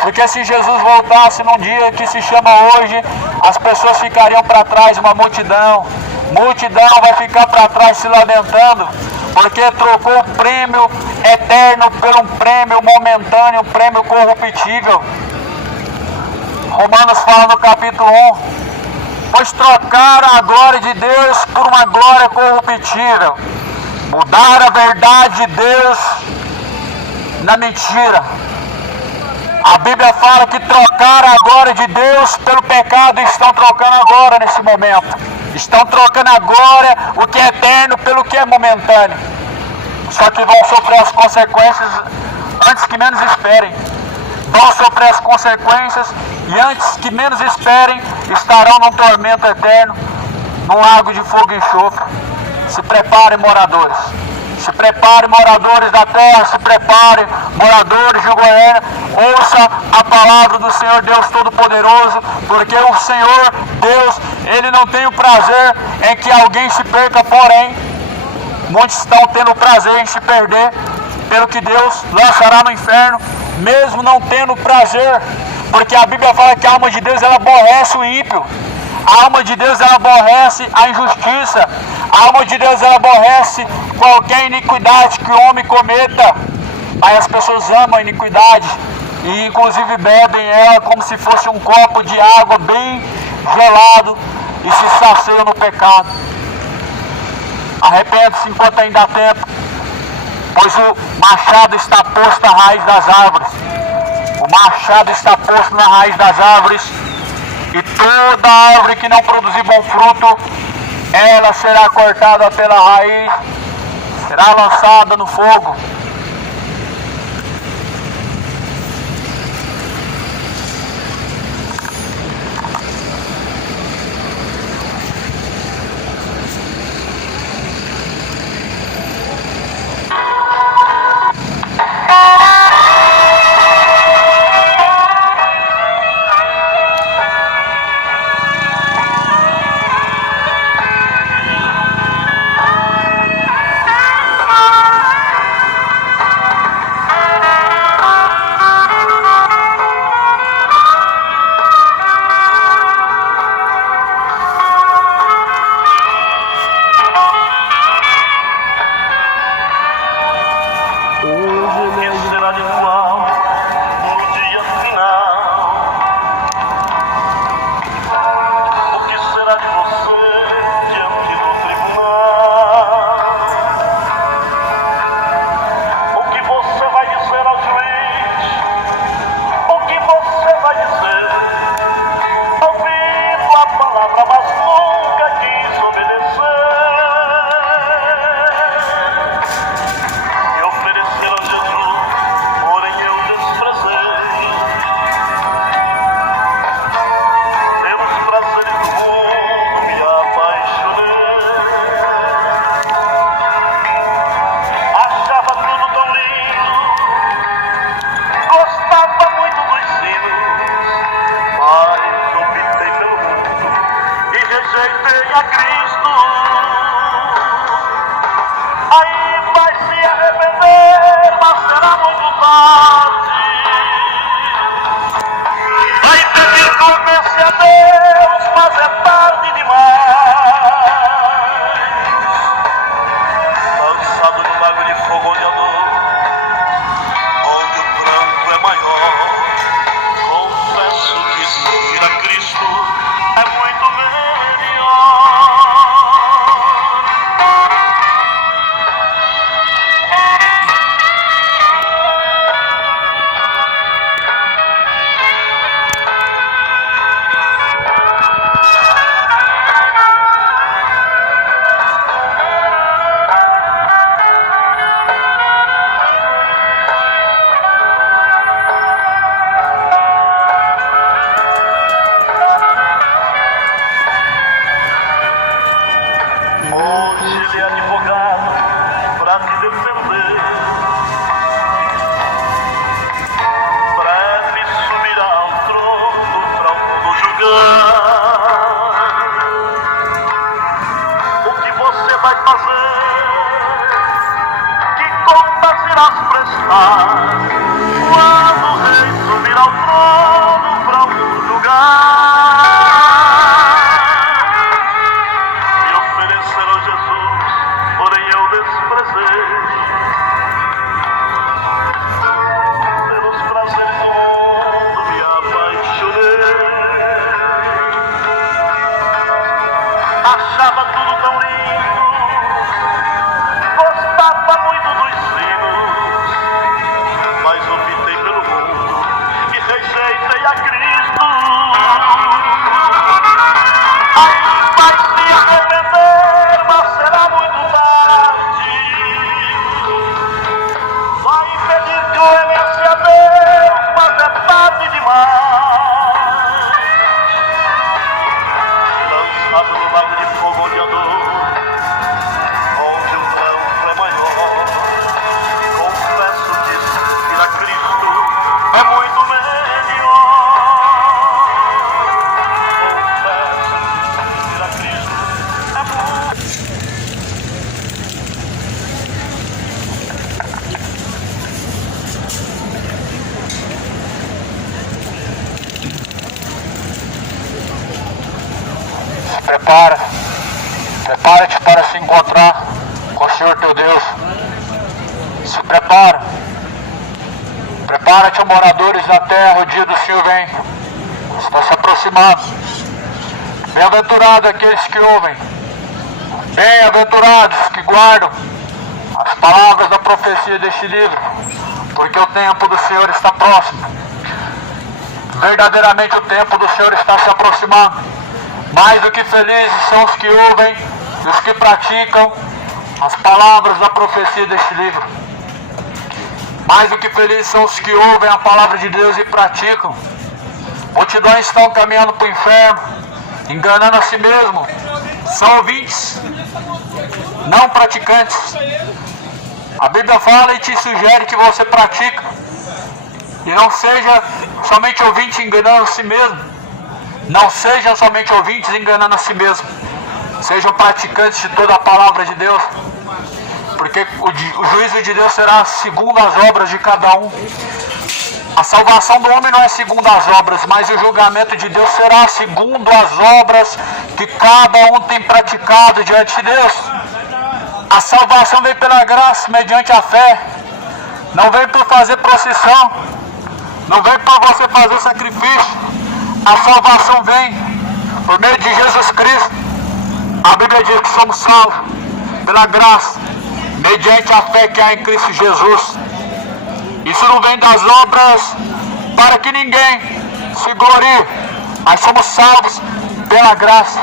Porque se Jesus voltasse num dia que se chama hoje, as pessoas ficariam para trás, uma multidão. Multidão vai ficar para trás se lamentando, porque trocou o prêmio eterno por um prêmio momentâneo, um prêmio corruptível. Romanos fala no capítulo 1: pois trocaram a glória de Deus por uma glória corruptível. Mudaram a verdade de Deus na mentira. A Bíblia fala que trocaram a glória de Deus pelo pecado e estão trocando agora nesse momento. Estão trocando agora o que é eterno pelo que é momentâneo. Só que vão sofrer as consequências antes que menos esperem. Vão sofrer as consequências e antes que menos esperem estarão num tormento eterno, num lago de fogo e enxofre. Se preparem, moradores. Se preparem, moradores da terra. Se preparem, moradores de Goiânia. Ouça a palavra do Senhor Deus Todo-Poderoso, porque o Senhor Deus, Ele não tem o prazer em que alguém se perca, porém muitos estão tendo o prazer em se perder, pelo que Deus lançará no inferno, mesmo não tendo prazer, porque a Bíblia fala que a alma de Deus ela aborrece o ímpio, a alma de Deus ela aborrece a injustiça, a alma de Deus ela aborrece qualquer iniquidade que o homem cometa, mas as pessoas amam a iniquidade e inclusive bebem ela como se fosse um copo de água bem gelado e se saciam no pecado. Arrepende-se enquanto ainda há tempo, pois o machado está posto na raiz das árvores. O machado está posto na raiz das árvores, e toda árvore que não produzir bom fruto, ela será cortada pela raiz, será lançada no fogo. Achava tudo tão lindo, gostava muito dos sinos, mas optei pelo mundo e rejeitei a Cristo. Aí vai-se prepara-te para se encontrar com o Senhor teu Deus. Se prepara. Prepara-te, moradores da terra, o dia do Senhor vem. Está se aproximando. Bem-aventurados aqueles que ouvem. Bem-aventurados que guardam as palavras da profecia deste livro, porque o tempo do Senhor está próximo. Verdadeiramente o tempo do Senhor está se aproximando. Mais do que felizes são os que ouvem e os que praticam as palavras da profecia deste livro. Mais do que felizes são os que ouvem a palavra de Deus e praticam. Multidões estão caminhando para o inferno, enganando a si mesmo. São ouvintes, não praticantes. A Bíblia fala e te sugere que você pratica. E não seja somente ouvinte enganando a si mesmo. Não sejam somente ouvintes enganando a si mesmo. Sejam praticantes de toda a palavra de Deus. Porque o juízo de Deus será segundo as obras de cada um. A salvação do homem não é segundo as obras, mas o julgamento de Deus será segundo as obras que cada um tem praticado diante de Deus. A salvação vem pela graça, mediante a fé. Não vem por fazer procissão. Não vem por você fazer sacrifício. A salvação vem por meio de Jesus Cristo. A Bíblia diz que somos salvos pela graça, mediante a fé que há em Cristo Jesus. Isso não vem das obras para que ninguém se glorie, mas somos salvos pela graça.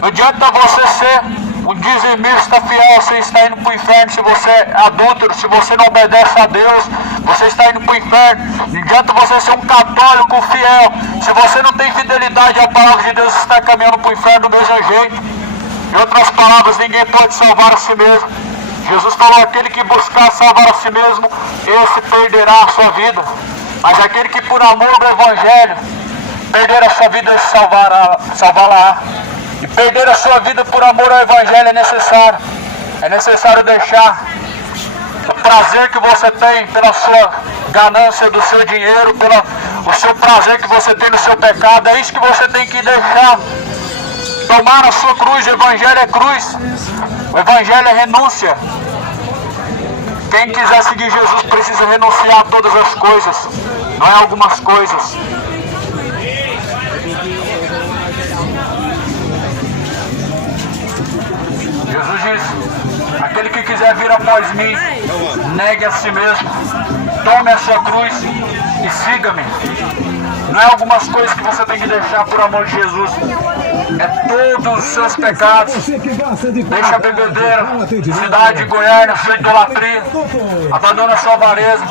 Não adianta você ser um dizimista fiel, você está indo para o inferno. Se você é adúltero, se você não obedece a Deus, você está indo para o inferno. Não adianta você ser um católico fiel, se você não tem fidelidade à palavra de Deus, você está caminhando para o inferno do mesmo jeito. Em outras palavras, ninguém pode salvar a si mesmo. Jesus falou: aquele que buscar salvar a si mesmo, esse perderá a sua vida. Mas aquele que por amor do Evangelho perder a sua vida, esse salvará. E perder a sua vida por amor ao Evangelho é necessário. É necessário deixar o prazer que você tem pela sua ganância do seu dinheiro, pelo o seu prazer que você tem no seu pecado. É isso que você tem que deixar. Tomar a sua cruz. O Evangelho é cruz. O Evangelho é renúncia. Quem quiser seguir Jesus precisa renunciar a todas as coisas, não é algumas coisas. Jesus diz: aquele que quiser vir após mim, negue a si mesmo, tome a sua cruz e siga-me. Não é algumas coisas que você tem que deixar por amor de Jesus. É todos os seus pecados. Deixa a bebedeira, cidade, Goiânia, sua idolatria. Abandona a sua avareza.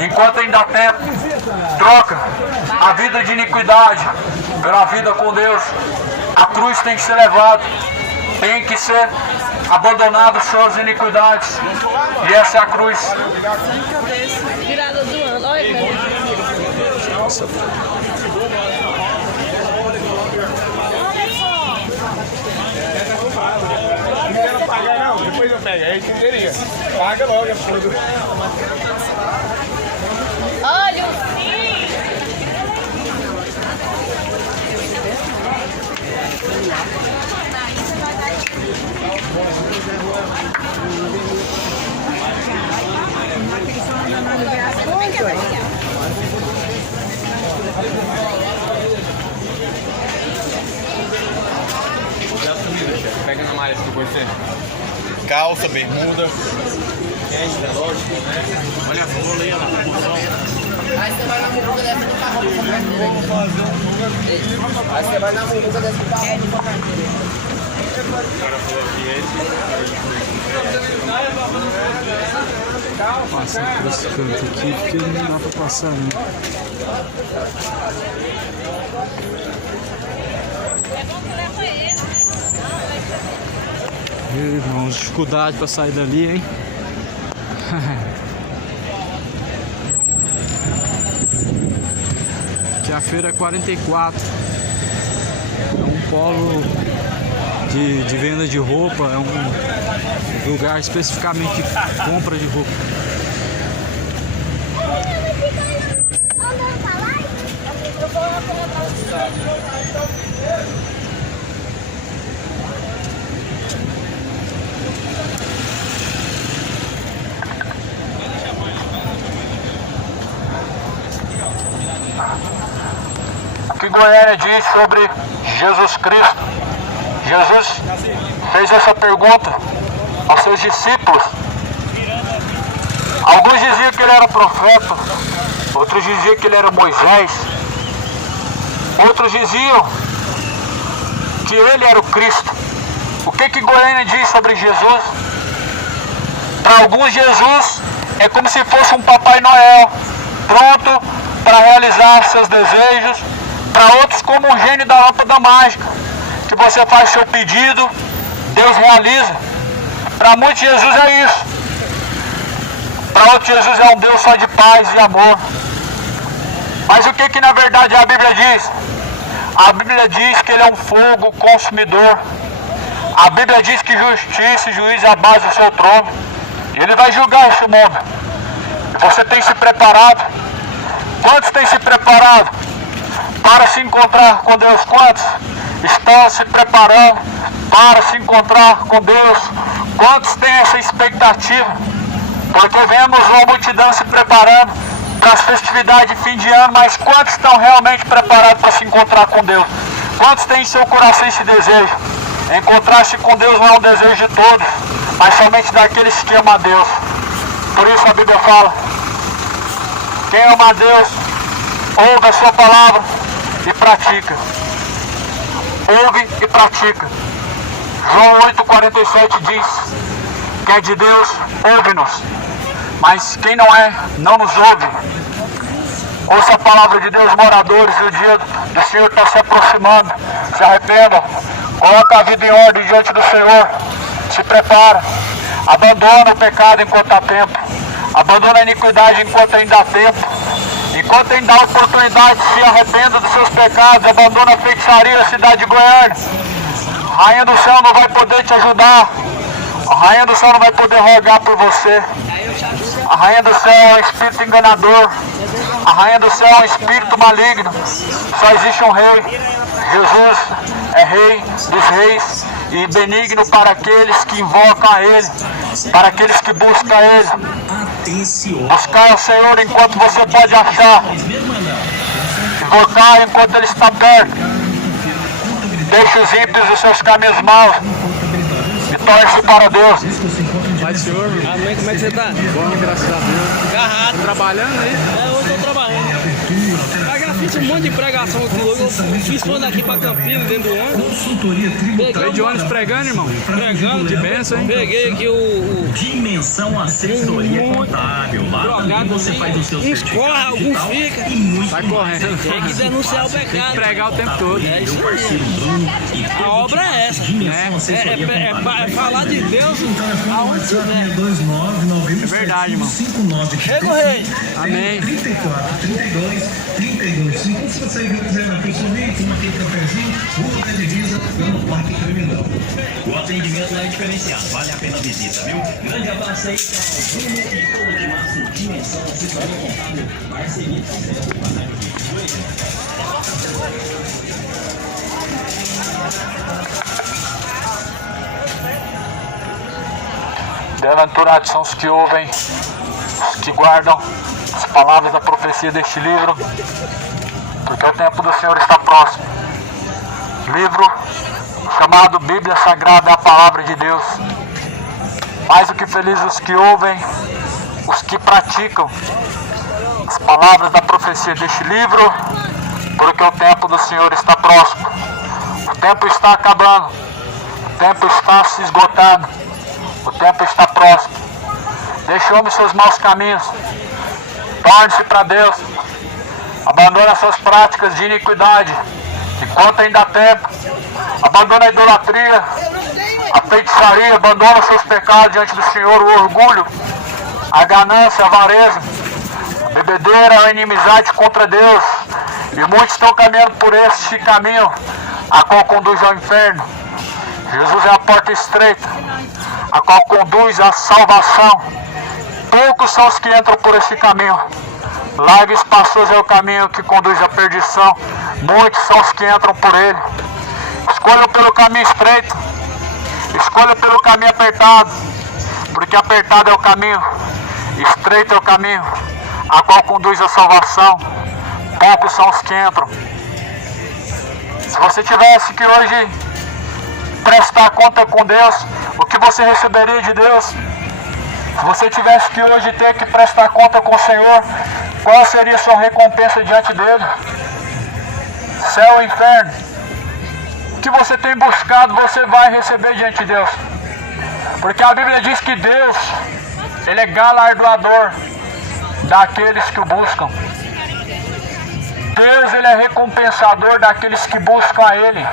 Enquanto ainda há tempo, troca a vida de iniquidade pela vida com Deus. A cruz tem que ser levada. Tem que ser abandonado suas iniquidades. E essa é a cruz. Virada do ano, olha. Não quero pagar não, depois eu pego, aí quem teria. Paga logo, é foda. Olha o fim! Pega na malha que você. Calça, bermuda. Lógico, né? Olha a flor aí, na promoção. Aí você vai na muruca dessa do carro. Aí você vai na muruca dessa do carro. O cara falou que Passa por esse canto aqui porque não dá pra passar, né? Irmãos, dificuldade pra sair dali, hein? Aqui a feira é 44. É um polo de venda de roupa, é um lugar especificamente de compra de roupa. Goiânia diz sobre Jesus Cristo? Jesus fez essa pergunta aos seus discípulos. Alguns diziam que ele era profeta, outros diziam que ele era Moisés, outros diziam que ele era o Cristo. O que Goiânia diz sobre Jesus? Para alguns, Jesus é como se fosse um Papai Noel, pronto para realizar seus desejos. Para outros, como um gênio da lâmpada mágica, que você faz seu pedido, Deus realiza. Para muitos, Jesus é isso. Para outros, Jesus é um Deus só de paz e amor. Mas o que na verdade a Bíblia diz? A Bíblia diz que ele é um fogo consumidor. A Bíblia diz que justiça e juízo é a base do seu trono. E ele vai julgar esse mundo. Você tem se preparado? Quantos têm se preparado para se encontrar com Deus? Quantos estão se preparando para se encontrar com Deus? Quantos têm essa expectativa? Porque vemos uma multidão se preparando para as festividades de fim de ano, mas quantos estão realmente preparados para se encontrar com Deus? Quantos têm em seu coração esse desejo? Encontrar-se com Deus não é um desejo de todos, mas somente daqueles que amam a Deus. Por isso a Bíblia fala: quem ama a Deus, ouve a sua palavra e pratica. Ouve e pratica. João 8,47 diz: quem é de Deus, ouve-nos. Mas quem não é, não nos ouve. Ouça a palavra de Deus, moradores, e o dia do Senhor está se aproximando. Se arrependa, coloca a vida em ordem diante do Senhor. Se prepara, abandona o pecado enquanto há tempo. Abandona a iniquidade enquanto ainda há tempo. Enquanto ainda há oportunidade, se arrependa dos seus pecados. Abandona a feitiçaria da cidade de Goiânia. A Rainha do Céu não vai poder te ajudar. A Rainha do Céu não vai poder rogar por você. A Rainha do Céu é um espírito enganador. A Rainha do Céu é um espírito maligno. Só existe um rei. Jesus é Rei dos reis e benigno para aqueles que invocam a Ele, para aqueles que buscam a Ele. Buscar o Senhor enquanto você pode achar. Invocar enquanto Ele está perto. Deixe os ímpios dos seus caminhos maus e torne-se para Deus. Pai do Senhor, Amém, como é que você tá? bom, graças a Deus. Agarrado. Trabalhando aí? É, hoje eu tô trabalhando. Eu já fiz um monte de pregação aqui hoje. Eu fiz quando aqui pra Campinas, dentro do ônibus. Tá aí de ônibus pregando, irmão? Pregando. Que benção, hein? Peguei aqui o Dimensão Assessoria Contábil. Lá também drogado você faz o seu uns corre, alguns fica. Sai correndo. Tem que denunciar o Tem que pecado. pregar o tempo todo. É isso aí. A obra é essa. É falar de Deus aonde tiver. É verdade, irmão. Chega o rei. Amém. 34, 32, 32. Se você quiser na pessoalmente, tomar aquele cafezinho, rua da divisa, no Parque Criminal. O atendimento é diferenciado, vale a pena a visita, viu? Grande abraço aí, Bruno e todo de março, Dimensão Assessoria Contábil, parceria com Bem-aventurados são os que ouvem, os que guardam as palavras da profecia deste livro, porque o tempo do Senhor está próximo. Livro chamado Bíblia Sagrada, a Palavra de Deus. Mais do que felizes os que ouvem, os que praticam as palavras da profecia deste livro, porque o tempo do Senhor está próximo. O tempo está acabando, o tempo está se esgotando, o tempo está próximo. Deixe o homem seus maus caminhos, torne-se para Deus, abandone as suas práticas de iniquidade, enquanto ainda há tempo. Abandone a idolatria, a feitiçaria, abandone os seus pecados diante do Senhor, o orgulho, a ganância, a avareza, a bebedeira, a inimizade contra Deus. E muitos estão caminhando por este caminho, a qual conduz ao inferno. Jesus é a porta estreita, a qual conduz à salvação. Poucos são os que entram por esse caminho. Largo e espaçoso é o caminho que conduz à perdição. Muitos são os que entram por ele. Escolha pelo caminho estreito. Escolha pelo caminho apertado. Porque apertado é o caminho, estreito é o caminho, a qual conduz à salvação. Poucos são os que entram. Se você tivesse que hoje prestar conta com Deus, o que você receberia de Deus? Se você tivesse que hoje ter que prestar conta com o Senhor, qual seria a sua recompensa diante dele? Céu ou inferno? O que você tem buscado, você vai receber diante de Deus. Porque a Bíblia diz que Deus, Ele é galardoador daqueles que o buscam. Deus, Ele é recompensador daqueles que buscam a Ele.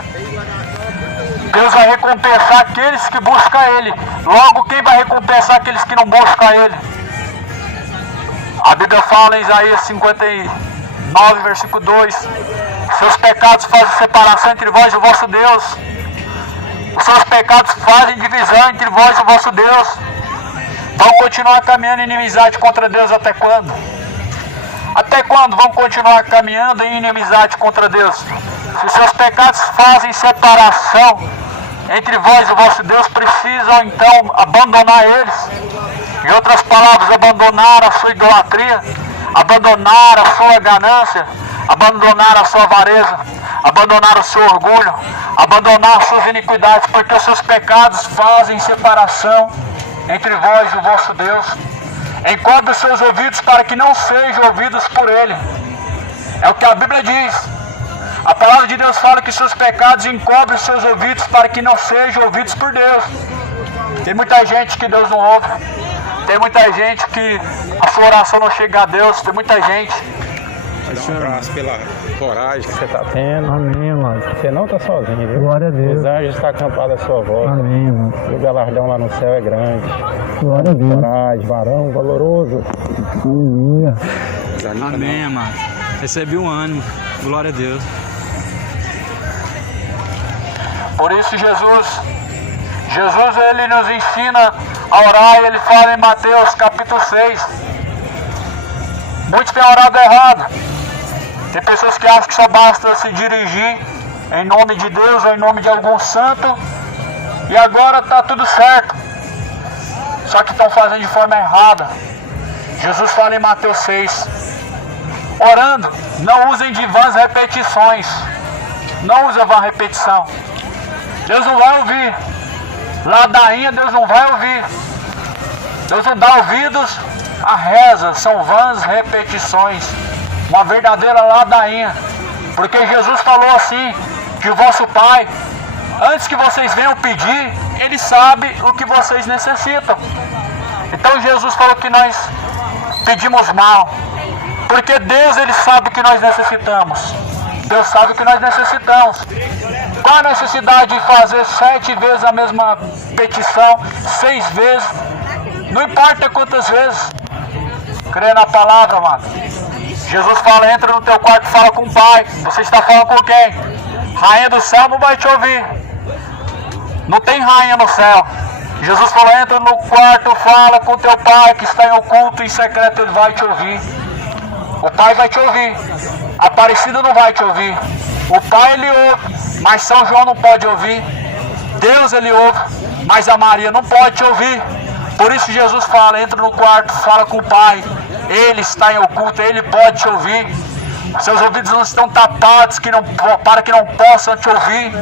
Deus vai recompensar aqueles que buscam Ele. Logo, quem vai recompensar aqueles que não buscam Ele? A Bíblia fala em Isaías 59, versículo 2: seus pecados fazem separação entre vós e o vosso Deus. Os seus pecados fazem divisão entre vós e o vosso Deus. Vão continuar caminhando em inimizade contra Deus até quando? Até quando vão continuar caminhando em inimizade contra Deus? Se os seus pecados fazem separação entre vós e o vosso Deus, precisam então abandonar eles. Em outras palavras, abandonar a sua idolatria, abandonar a sua ganância, abandonar a sua avareza, abandonar o seu orgulho, abandonar as suas iniquidades, porque os seus pecados fazem separação entre vós e o vosso Deus. Encobre os seus ouvidos para que não sejam ouvidos por Ele. É o que a Bíblia diz. A palavra de Deus fala que seus pecados encobrem os seus ouvidos para que não sejam ouvidos por Deus. Tem muita gente que Deus não ouve. Tem muita gente que a sua oração não chega a Deus. Tem muita gente. Um abraço pela coragem que você está tendo. Amém, mano. Você não está sozinho, viu? Glória a Deus. Os anjos estão acampados à sua volta. Amém, mano. E o galardão lá no céu é grande. Glória a Deus. Coragem, varão valoroso. Amém, mano. Recebi um ânimo. Glória a Deus. Por isso Jesus, Ele nos ensina a orar, e Ele fala em Mateus capítulo 6. Muitos têm orado errado. Tem pessoas que acham que só basta se dirigir em nome de Deus ou em nome de algum santo e agora está tudo certo. Só que estão fazendo de forma errada. Jesus fala em Mateus 6: orando, não usem de vãs repetições. Não usa vã repetição. Deus não vai ouvir. Ladainha Deus não vai ouvir. Deus não dá ouvidos a reza. São vãs repetições. Uma verdadeira ladainha. Porque Jesus falou assim, que o vosso Pai, antes que vocês venham pedir, Ele sabe o que vocês necessitam. Então Jesus falou que nós pedimos mal. Porque Deus, Ele sabe o que nós necessitamos. Deus sabe o que nós necessitamos. Qual a necessidade de fazer 7 vezes a mesma petição, 6 vezes? Não importa quantas vezes. Crê na palavra, mano. Jesus fala, entra no teu quarto e fala com o Pai. Você está falando com quem? Rainha do céu não vai te ouvir. Não tem rainha no céu. Jesus falou, entra no quarto, fala com o teu Pai que está em oculto, em secreto Ele vai te ouvir. O Pai vai te ouvir. A Aparecida não vai te ouvir. O Pai Ele ouve, mas São João não pode ouvir. Deus Ele ouve, mas a Maria não pode te ouvir. Por isso Jesus fala, entra no quarto, fala com o Pai. Ele está em oculto, Ele pode te ouvir. Seus ouvidos não estão tapados para que não possam te ouvir.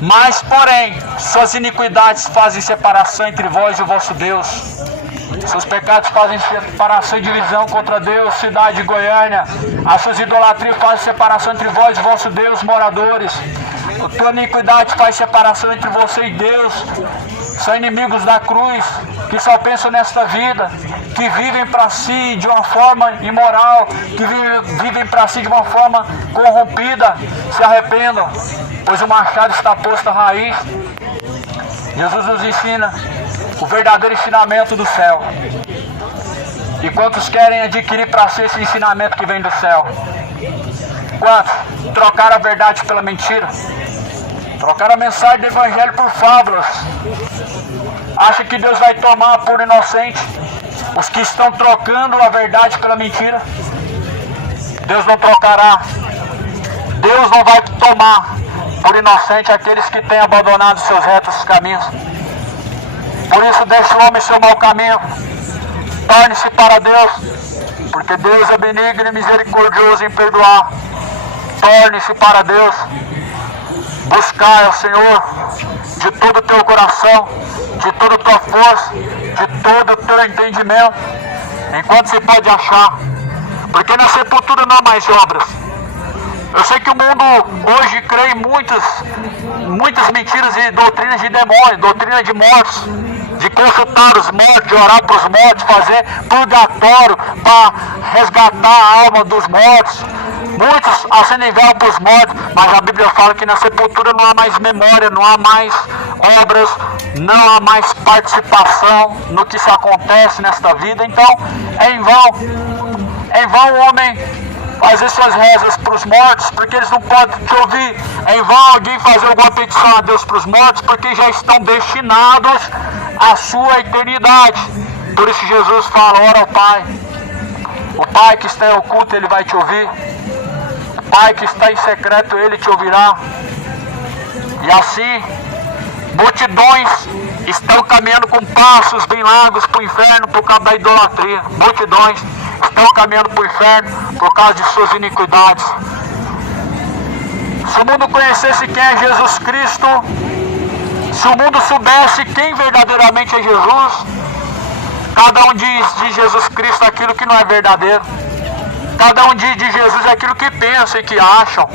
Mas, porém, suas iniquidades fazem separação entre vós e o vosso Deus. Seus pecados fazem separação e divisão contra Deus, cidade de Goiânia. As suas idolatrias fazem separação entre vós e vosso Deus, moradores. A tua iniquidade faz separação entre você e Deus. São inimigos da cruz, que só pensam nesta vida, que vivem para si de uma forma imoral, que vivem para si de uma forma corrompida. Se arrependam, pois o machado está posto à raiz. Jesus nos ensina o verdadeiro ensinamento do céu. E quantos querem adquirir para si esse ensinamento que vem do céu? Quantos trocaram a verdade pela mentira? Trocaram a mensagem do Evangelho por fábulas. Acha que Deus vai tomar por inocente os que estão trocando a verdade pela mentira? Deus não trocará. Deus não vai tomar por inocente aqueles que têm abandonado seus retos caminhos. Por isso deixe o homem seu mau caminho, torne-se para Deus, porque Deus é benigno e misericordioso em perdoar. Torne-se para Deus. buscar ao Senhor de todo o teu coração, de toda a tua força, de todo o teu entendimento, enquanto se pode achar, porque na sepultura não há mais obras. Eu sei que o mundo hoje crê em muitas mentiras e doutrinas de demônios, doutrina de mortos, de consultar os mortos, de orar para os mortos, fazer purgatório para resgatar a alma dos mortos. Muitos acendem vela para os mortos, mas a Bíblia fala que na sepultura não há mais memória, não há mais obras, não há mais participação no que se acontece nesta vida. Então, é em vão o homem fazer suas rezas para os mortos, porque eles não podem te ouvir. É em vão alguém fazer alguma petição a Deus para os mortos, porque já estão destinados à sua eternidade. Por isso Jesus fala, ora ao Pai. O Pai que está em oculto, Ele vai te ouvir. O Pai que está em secreto, Ele te ouvirá. E assim, multidões estão caminhando com passos bem largos para o inferno por causa da idolatria. Multidões estão caminhando para o inferno por causa de suas iniquidades. Se o mundo conhecesse quem é Jesus Cristo, se o mundo soubesse quem verdadeiramente é Jesus, cada um diz de Jesus Cristo aquilo que não é verdadeiro. Cada um diz de Jesus aquilo que pensa e que acham.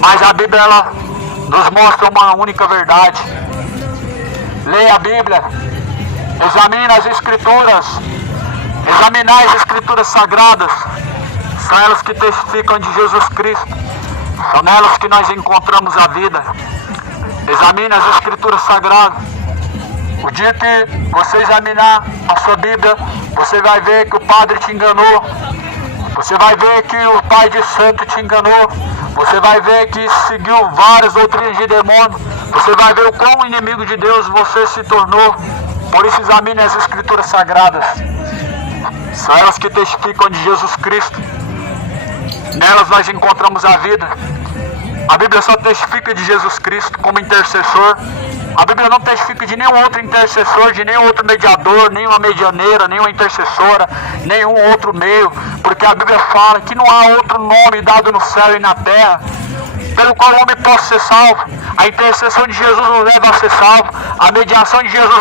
Mas a Bíblia, ela nos mostra uma única verdade. Leia a Bíblia, examine as Escrituras, examinar as Escrituras sagradas. São elas que testificam de Jesus Cristo. São nelas que nós encontramos a vida. Examine as Escrituras sagradas. O dia que você examinar a sua Bíblia, você vai ver que o padre te enganou. Você vai ver que o pai de santo te enganou. Você vai ver que seguiu várias doutrinas de demônio. Você vai ver o quão inimigo de Deus você se tornou. Por isso examine as Escrituras sagradas. São elas que testificam de Jesus Cristo. Nelas nós encontramos a vida. A Bíblia só testifica de Jesus Cristo como intercessor. A Bíblia não testifica de nenhum outro intercessor, de nenhum outro mediador, nenhuma medianeira, nenhuma intercessora, nenhum outro meio. Porque a Bíblia fala que não há outro nome dado no céu e na terra pelo qual o homem possa ser salvo. A intercessão de Jesus nos leva a ser salvo. A mediação de Jesus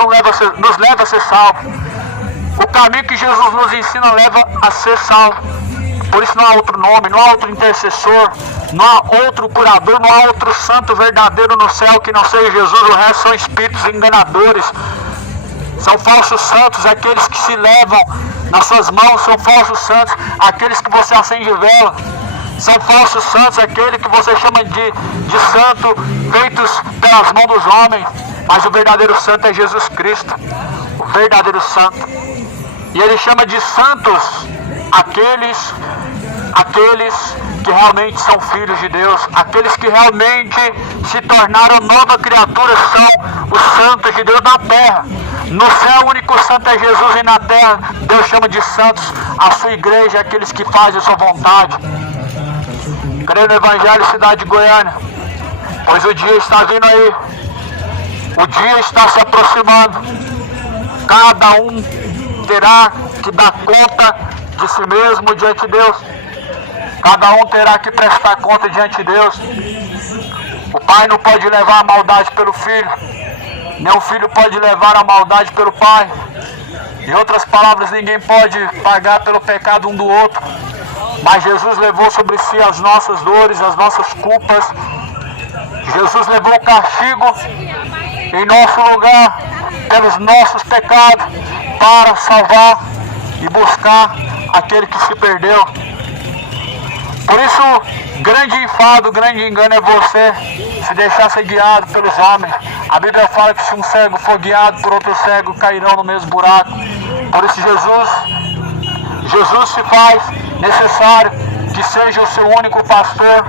nos leva a ser salvo. O caminho que Jesus nos ensina leva a ser salvo. Por isso não há outro nome, não há outro intercessor, não há outro curador, não há outro santo verdadeiro no céu que não seja Jesus. O resto são espíritos enganadores. São falsos santos, aqueles que se levam nas suas mãos. São falsos santos, aqueles que você acende vela. São falsos santos, aquele que você chama de santo, feitos pelas mãos dos homens. Mas o verdadeiro santo é Jesus Cristo, o verdadeiro santo. E ele chama de santos aqueles que realmente são filhos de Deus, aqueles que realmente se tornaram nova criatura, são os santos de Deus na terra. No céu o único santo é Jesus, e na terra Deus chama de santos a sua igreja, aqueles que fazem a sua vontade. Creio no Evangelho, cidade de Goiânia, pois o dia está vindo aí, o dia está se aproximando. Cada um terá que dar conta de si mesmo diante de Deus. Cada um terá que prestar conta diante de Deus. O pai não pode levar a maldade pelo filho, nem o filho pode levar a maldade pelo pai. Em outras palavras, ninguém pode pagar pelo pecado um do outro. Mas Jesus levou sobre si as nossas dores, as nossas culpas. Jesus levou o castigo em nosso lugar pelos nossos pecados, para salvar e buscar aquele que se perdeu. Por isso, grande enfado, grande engano é você se deixar ser guiado pelos homens. A Bíblia fala que se um cego for guiado por outro cego, cairão no mesmo buraco. Por isso Jesus se faz necessário que seja o seu único pastor.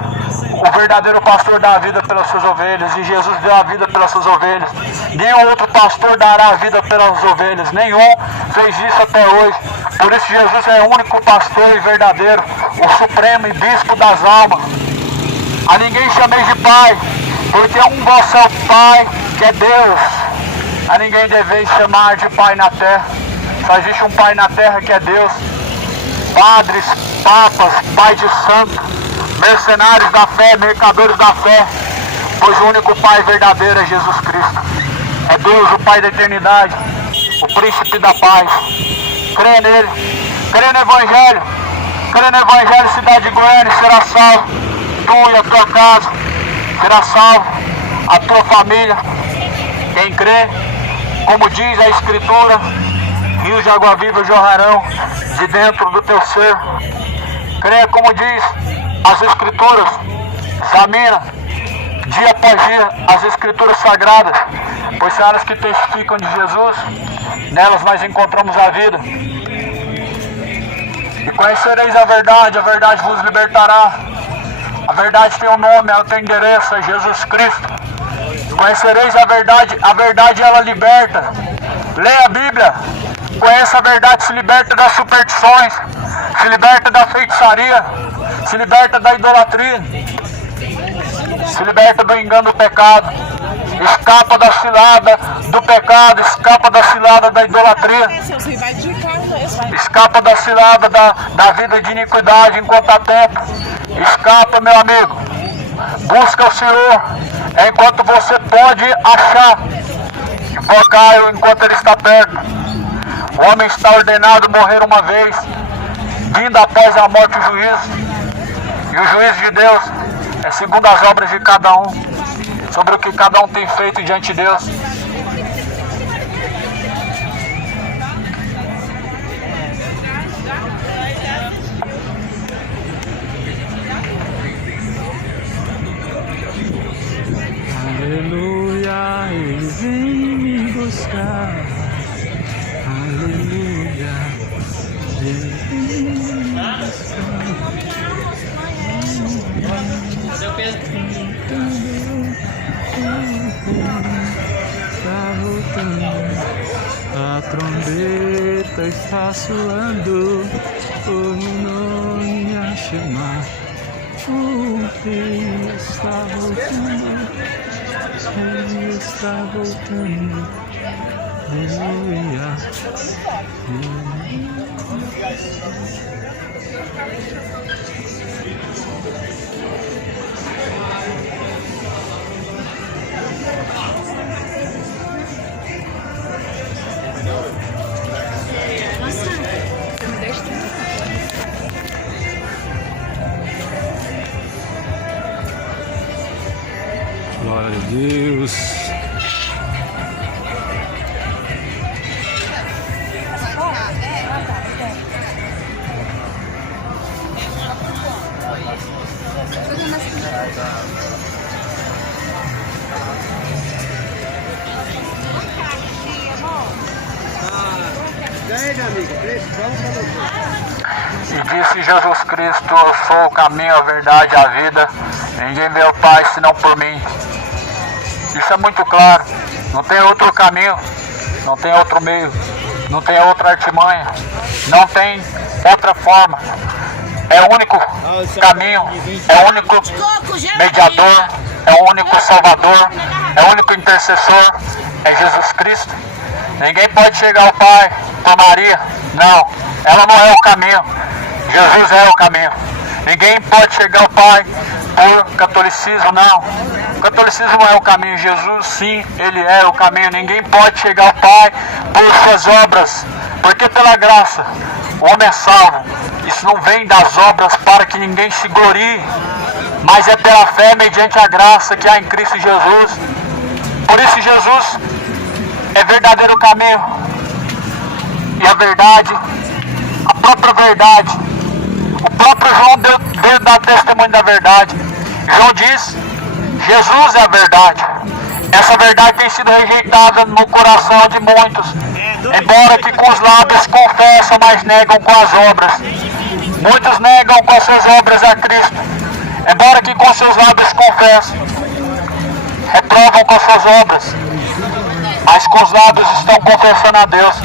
O verdadeiro pastor dá a vida pelas suas ovelhas, e Jesus deu a vida pelas suas ovelhas. Nenhum outro pastor dará a vida pelas ovelhas, nenhum fez isso até hoje. Por isso Jesus é o único pastor e verdadeiro, o supremo e bispo das almas. A ninguém chameis de pai, porque um vosso é o Pai, que é Deus. A ninguém deveis chamar de pai na terra, só existe um pai na terra, que é Deus. Padres, papas, pai de santo, mercenários da fé, mercadores da fé, pois o único Pai verdadeiro é Jesus Cristo. É Deus, o Pai da eternidade, o príncipe da paz. Crê nele, crê no Evangelho, crê no Evangelho, cidade de Goiânia, será salvo, tu e a tua casa, será salvo a tua família. Quem crê, como diz a Escritura, rios de água viva jorrarão de dentro do teu ser. Crê, como diz as Escrituras, examina dia após dia as Escrituras sagradas, pois são elas que testificam de Jesus, nelas nós encontramos a vida. E conhecereis a verdade vos libertará. A verdade tem um nome, ela tem endereço, é Jesus Cristo. Conhecereis a verdade ela liberta. Leia a Bíblia, conheça a verdade, se liberta das superstições, se liberta da feitiçaria, se liberta da idolatria, se liberta do engano do pecado, escapa da cilada do pecado, escapa da cilada da idolatria, escapa da cilada da vida de iniquidade enquanto há tempo. Escapa, meu amigo, busca o Senhor enquanto você pode achar, invocar-o enquanto ele está perto. O homem está ordenado a morrer uma vez, vindo após a morte o juízo. E o juízo de Deus é segundo as obras de cada um, sobre o que cada um tem feito diante de Deus. Aleluia, ele vem me buscar. Aleluia, ele vem me buscar. Está voltando, a trombeta está soando, o nome a chamar. O rei está voltando, ele está voltando. Aleluia. Glória a Deus. E disse Jesus Cristo: eu sou o caminho, a verdade e a vida. Ninguém vê ao Pai senão por mim. Isso é muito claro. Não tem outro caminho, não tem outro meio, não tem outra artimanha, não tem outra forma. É o único caminho, é o único mediador, é o único salvador, é o único intercessor, é Jesus Cristo. Ninguém pode chegar ao Pai por Maria, não, ela não é o caminho, Jesus é o caminho. Ninguém pode chegar ao Pai por catolicismo, não, o catolicismo não é o caminho, Jesus sim, ele é o caminho. Ninguém pode chegar ao Pai por suas obras, porque pela graça o homem é salvo. Isso não vem das obras para que ninguém se glorie, mas é pela fé mediante a graça que há em Cristo Jesus. Por isso Jesus é verdadeiro caminho e a verdade, a própria verdade. O próprio João veio dar testemunho da verdade. João diz: Jesus é a verdade. Essa verdade tem sido rejeitada no coração de muitos, embora que com os lábios confessam, mas negam com as obras. Muitos negam com as suas obras a Cristo, embora que com seus lábios confessem, reprovam com as suas obras, mas com os lábios estão confessando a Deus.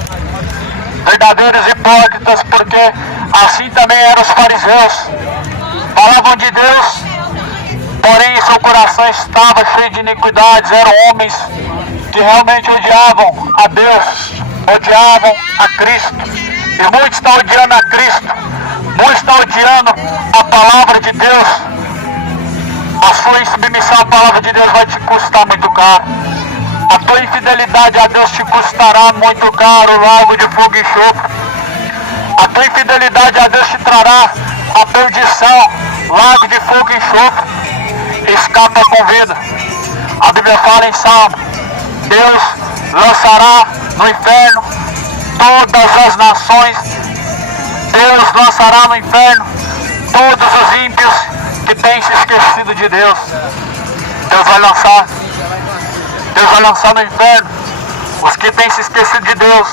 Verdadeiros hipócritas, porque assim também eram os fariseus. Falavam de Deus, porém em seu coração estava cheio de iniquidades. Eram homens que realmente odiavam a Deus, odiavam a Cristo. E muitos estão odiando a Cristo, muitos estão odiando a palavra de Deus. A sua insubmissão à palavra de Deus vai te custar muito caro. A tua infidelidade a Deus te custará muito caro, lago de fogo e enxofre. A tua infidelidade a Deus te trará a perdição, lago de fogo e enxofre. Escapa com vida. A Bíblia fala em Salmo: Deus lançará no inferno todas as nações. Deus lançará no inferno todos os ímpios que têm se esquecido de Deus. Deus vai lançar no inferno os que têm se esquecido de Deus.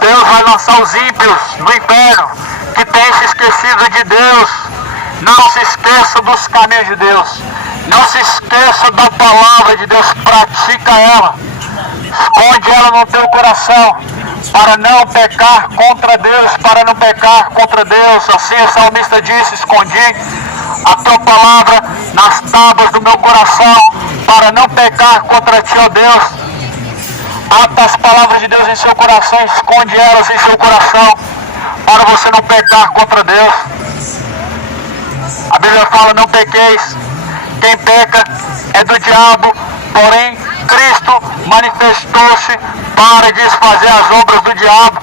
Deus vai lançar os ímpios no inferno que têm se esquecido de Deus. Não se esqueça dos caminhos de Deus. Não se esqueça da palavra de Deus. Pratica ela. Esconde ela no teu coração, para não pecar contra Deus, para não pecar contra Deus. Assim o salmista disse: escondi a tua palavra nas tábuas do meu coração, para não pecar contra ti, ó Deus. Ata as palavras de Deus em seu coração, esconde elas em seu coração, para você não pecar contra Deus. A Bíblia fala: não pequeis. Quem peca é do diabo, porém Cristo manifestou-se para desfazer as obras do diabo.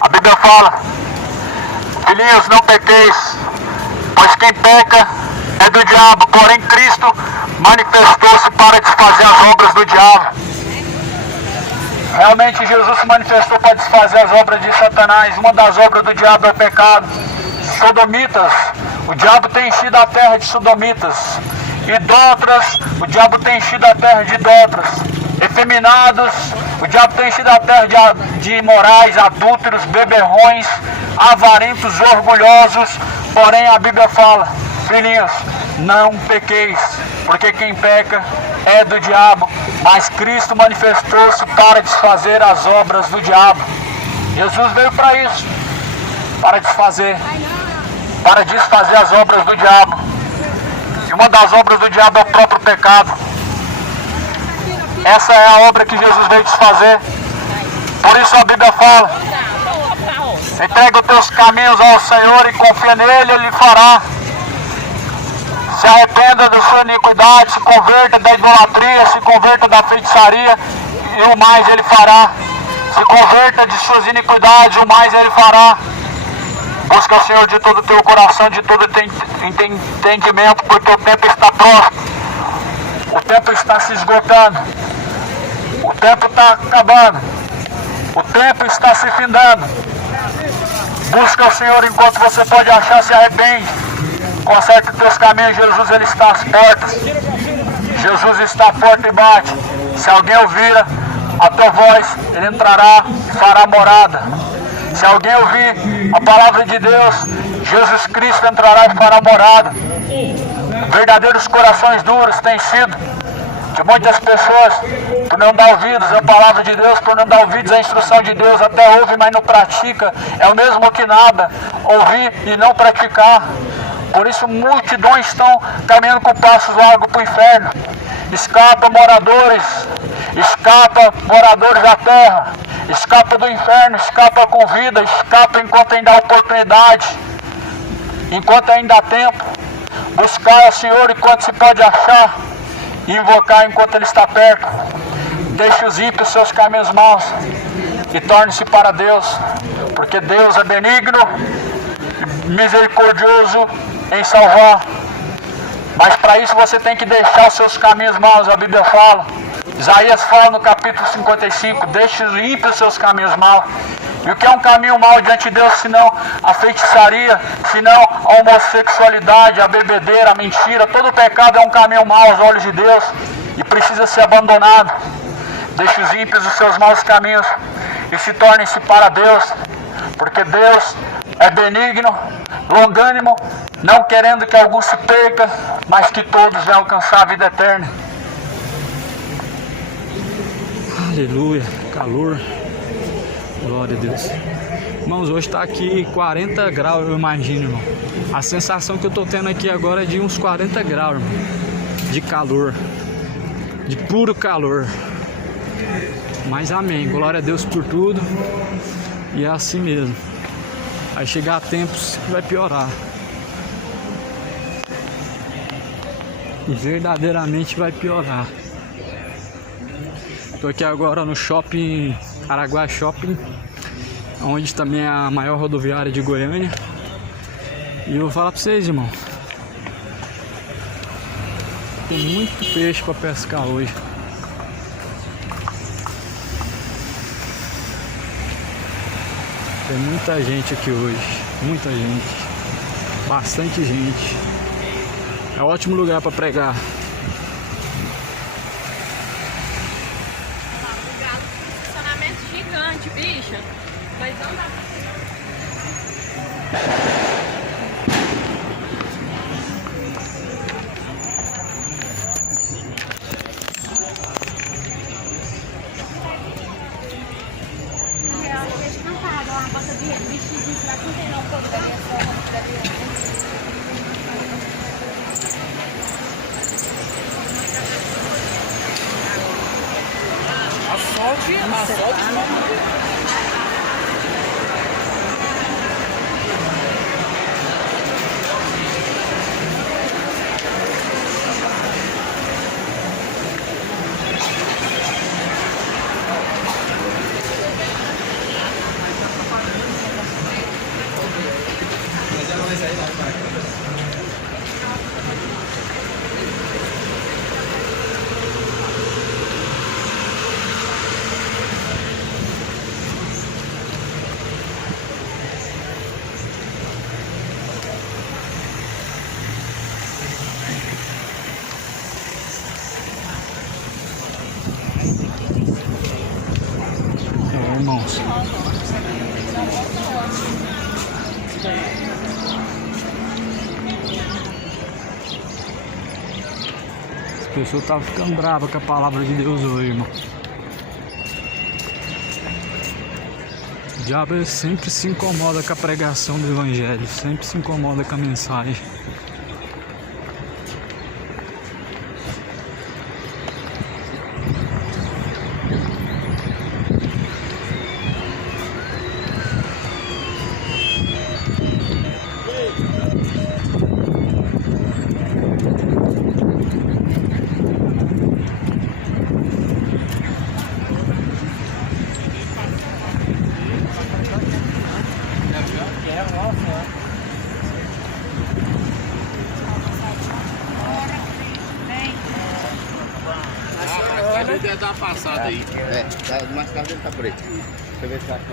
A Bíblia fala: filhinhos, não pequeis, pois quem peca é do diabo, porém Cristo manifestou-se para desfazer as obras do diabo. Realmente Jesus se manifestou para desfazer as obras de Satanás. Uma das obras do diabo é o pecado. Sodomitas, o diabo tem enchido a terra de sodomitas. Idólatras, o diabo tem enchido a terra de idólatras. Efeminados, o diabo tem enchido a terra de imorais, adúlteros, beberrões, avarentos, orgulhosos. Porém a Bíblia fala: filhinhos, não pequeis, porque quem peca é do diabo, mas Cristo manifestou-se para desfazer as obras do diabo. Jesus veio para isso, para desfazer as obras do diabo. E uma das obras do diabo é o próprio pecado. Essa é a obra que Jesus veio desfazer. Por isso a Bíblia fala: entrega os teus caminhos ao Senhor e confia nele, ele fará. Se arrependa da sua iniquidade, se converta da idolatria, se converta da feitiçaria, e o mais ele fará. Se converta de suas iniquidades, o mais ele fará. Busca o Senhor de todo o teu coração, de todo o teu entendimento, porque o tempo está próximo. O tempo está se esgotando. O tempo está acabando. O tempo está se findando. Busca o Senhor enquanto você pode achar, se arrepende. Conserte os teus caminhos. Jesus, ele está às portas. Jesus está à porta e bate. Se alguém ouvir a tua voz, ele entrará e fará morada. Se alguém ouvir a palavra de Deus, Jesus Cristo entrará e fará morada. Verdadeiros corações duros têm sido de muitas pessoas, por não dar ouvidos à palavra de Deus, por não dar ouvidos à instrução de Deus. Até ouve, mas não pratica. É o mesmo que nada, ouvir e não praticar. Por isso multidões estão caminhando com passos largos para o inferno. Escapa moradores da terra, escapa do inferno, escapa com vida, escapa enquanto ainda há oportunidade, enquanto ainda há tempo. Buscar o Senhor enquanto se pode achar, e invocar enquanto ele está perto. Deixe os ímpios seus caminhos maus e torne-se para Deus, porque Deus é benigno e misericordioso em salvar. Mas para isso você tem que deixar os seus caminhos maus. A Bíblia fala, Isaías fala no capítulo 55: deixe os ímpios seus caminhos maus. E o que é um caminho mau diante de Deus, senão a feitiçaria, senão a homossexualidade, a bebedeira, a mentira? Todo pecado é um caminho mau aos olhos de Deus e precisa ser abandonado. Deixe os ímpios os seus maus caminhos e se tornem-se para Deus, porque Deus é benigno, longânimo, não querendo que algum se perca, mas que todos venham alcançar a vida eterna. Aleluia, calor, glória a Deus. Irmãos, hoje está aqui 40 graus, eu imagino, irmão. A sensação que eu tô tendo aqui agora é de uns 40 graus, irmão, de calor, de puro calor. Mas amém, glória a Deus por tudo, e é assim mesmo. Vai chegar tempos que vai piorar. E verdadeiramente vai piorar. Tô aqui agora no shopping, Araguá Shopping, onde também é a maior rodoviária de Goiânia. E eu vou falar pra vocês, irmão, tem muito peixe pra pescar hoje. Tem muita gente aqui hoje, muita gente, bastante gente. É um ótimo lugar para pregar. Estacionamento gigante, bicho. Mas não dá irmãos. As pessoas estavam ficando bravas com a palavra de Deus hoje, irmão. O diabo sempre se incomoda com a pregação do evangelho, sempre se incomoda com a mensagem. Deve dar uma passada aí. É, mais tarde ele tá por aí. Deixa eu ver se tá aqui.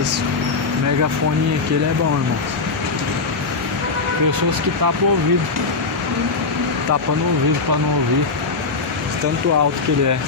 Esse megafoninho aqui, ele é bom, irmão. Pessoas que tapam o ouvido, tapando o ouvido para não ouvir, tanto alto que ele é.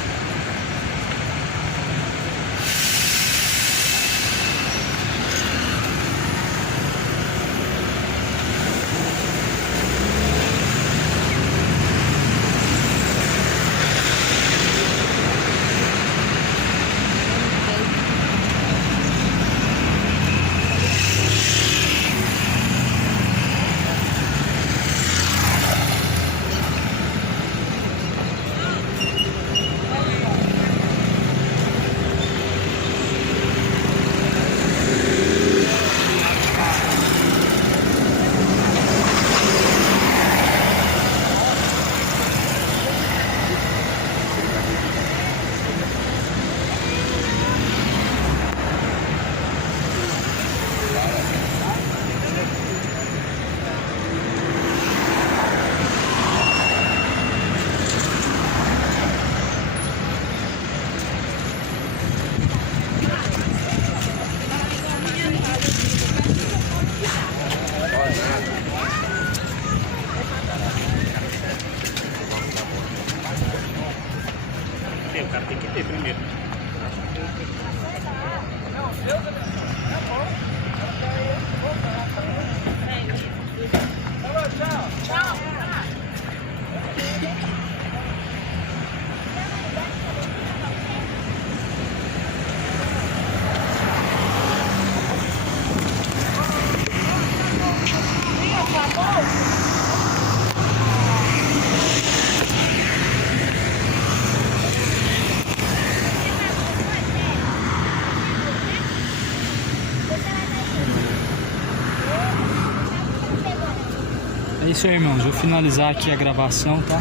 O cara tem que ter primeiro. É isso aí, irmãos. Vou finalizar aqui a gravação, tá?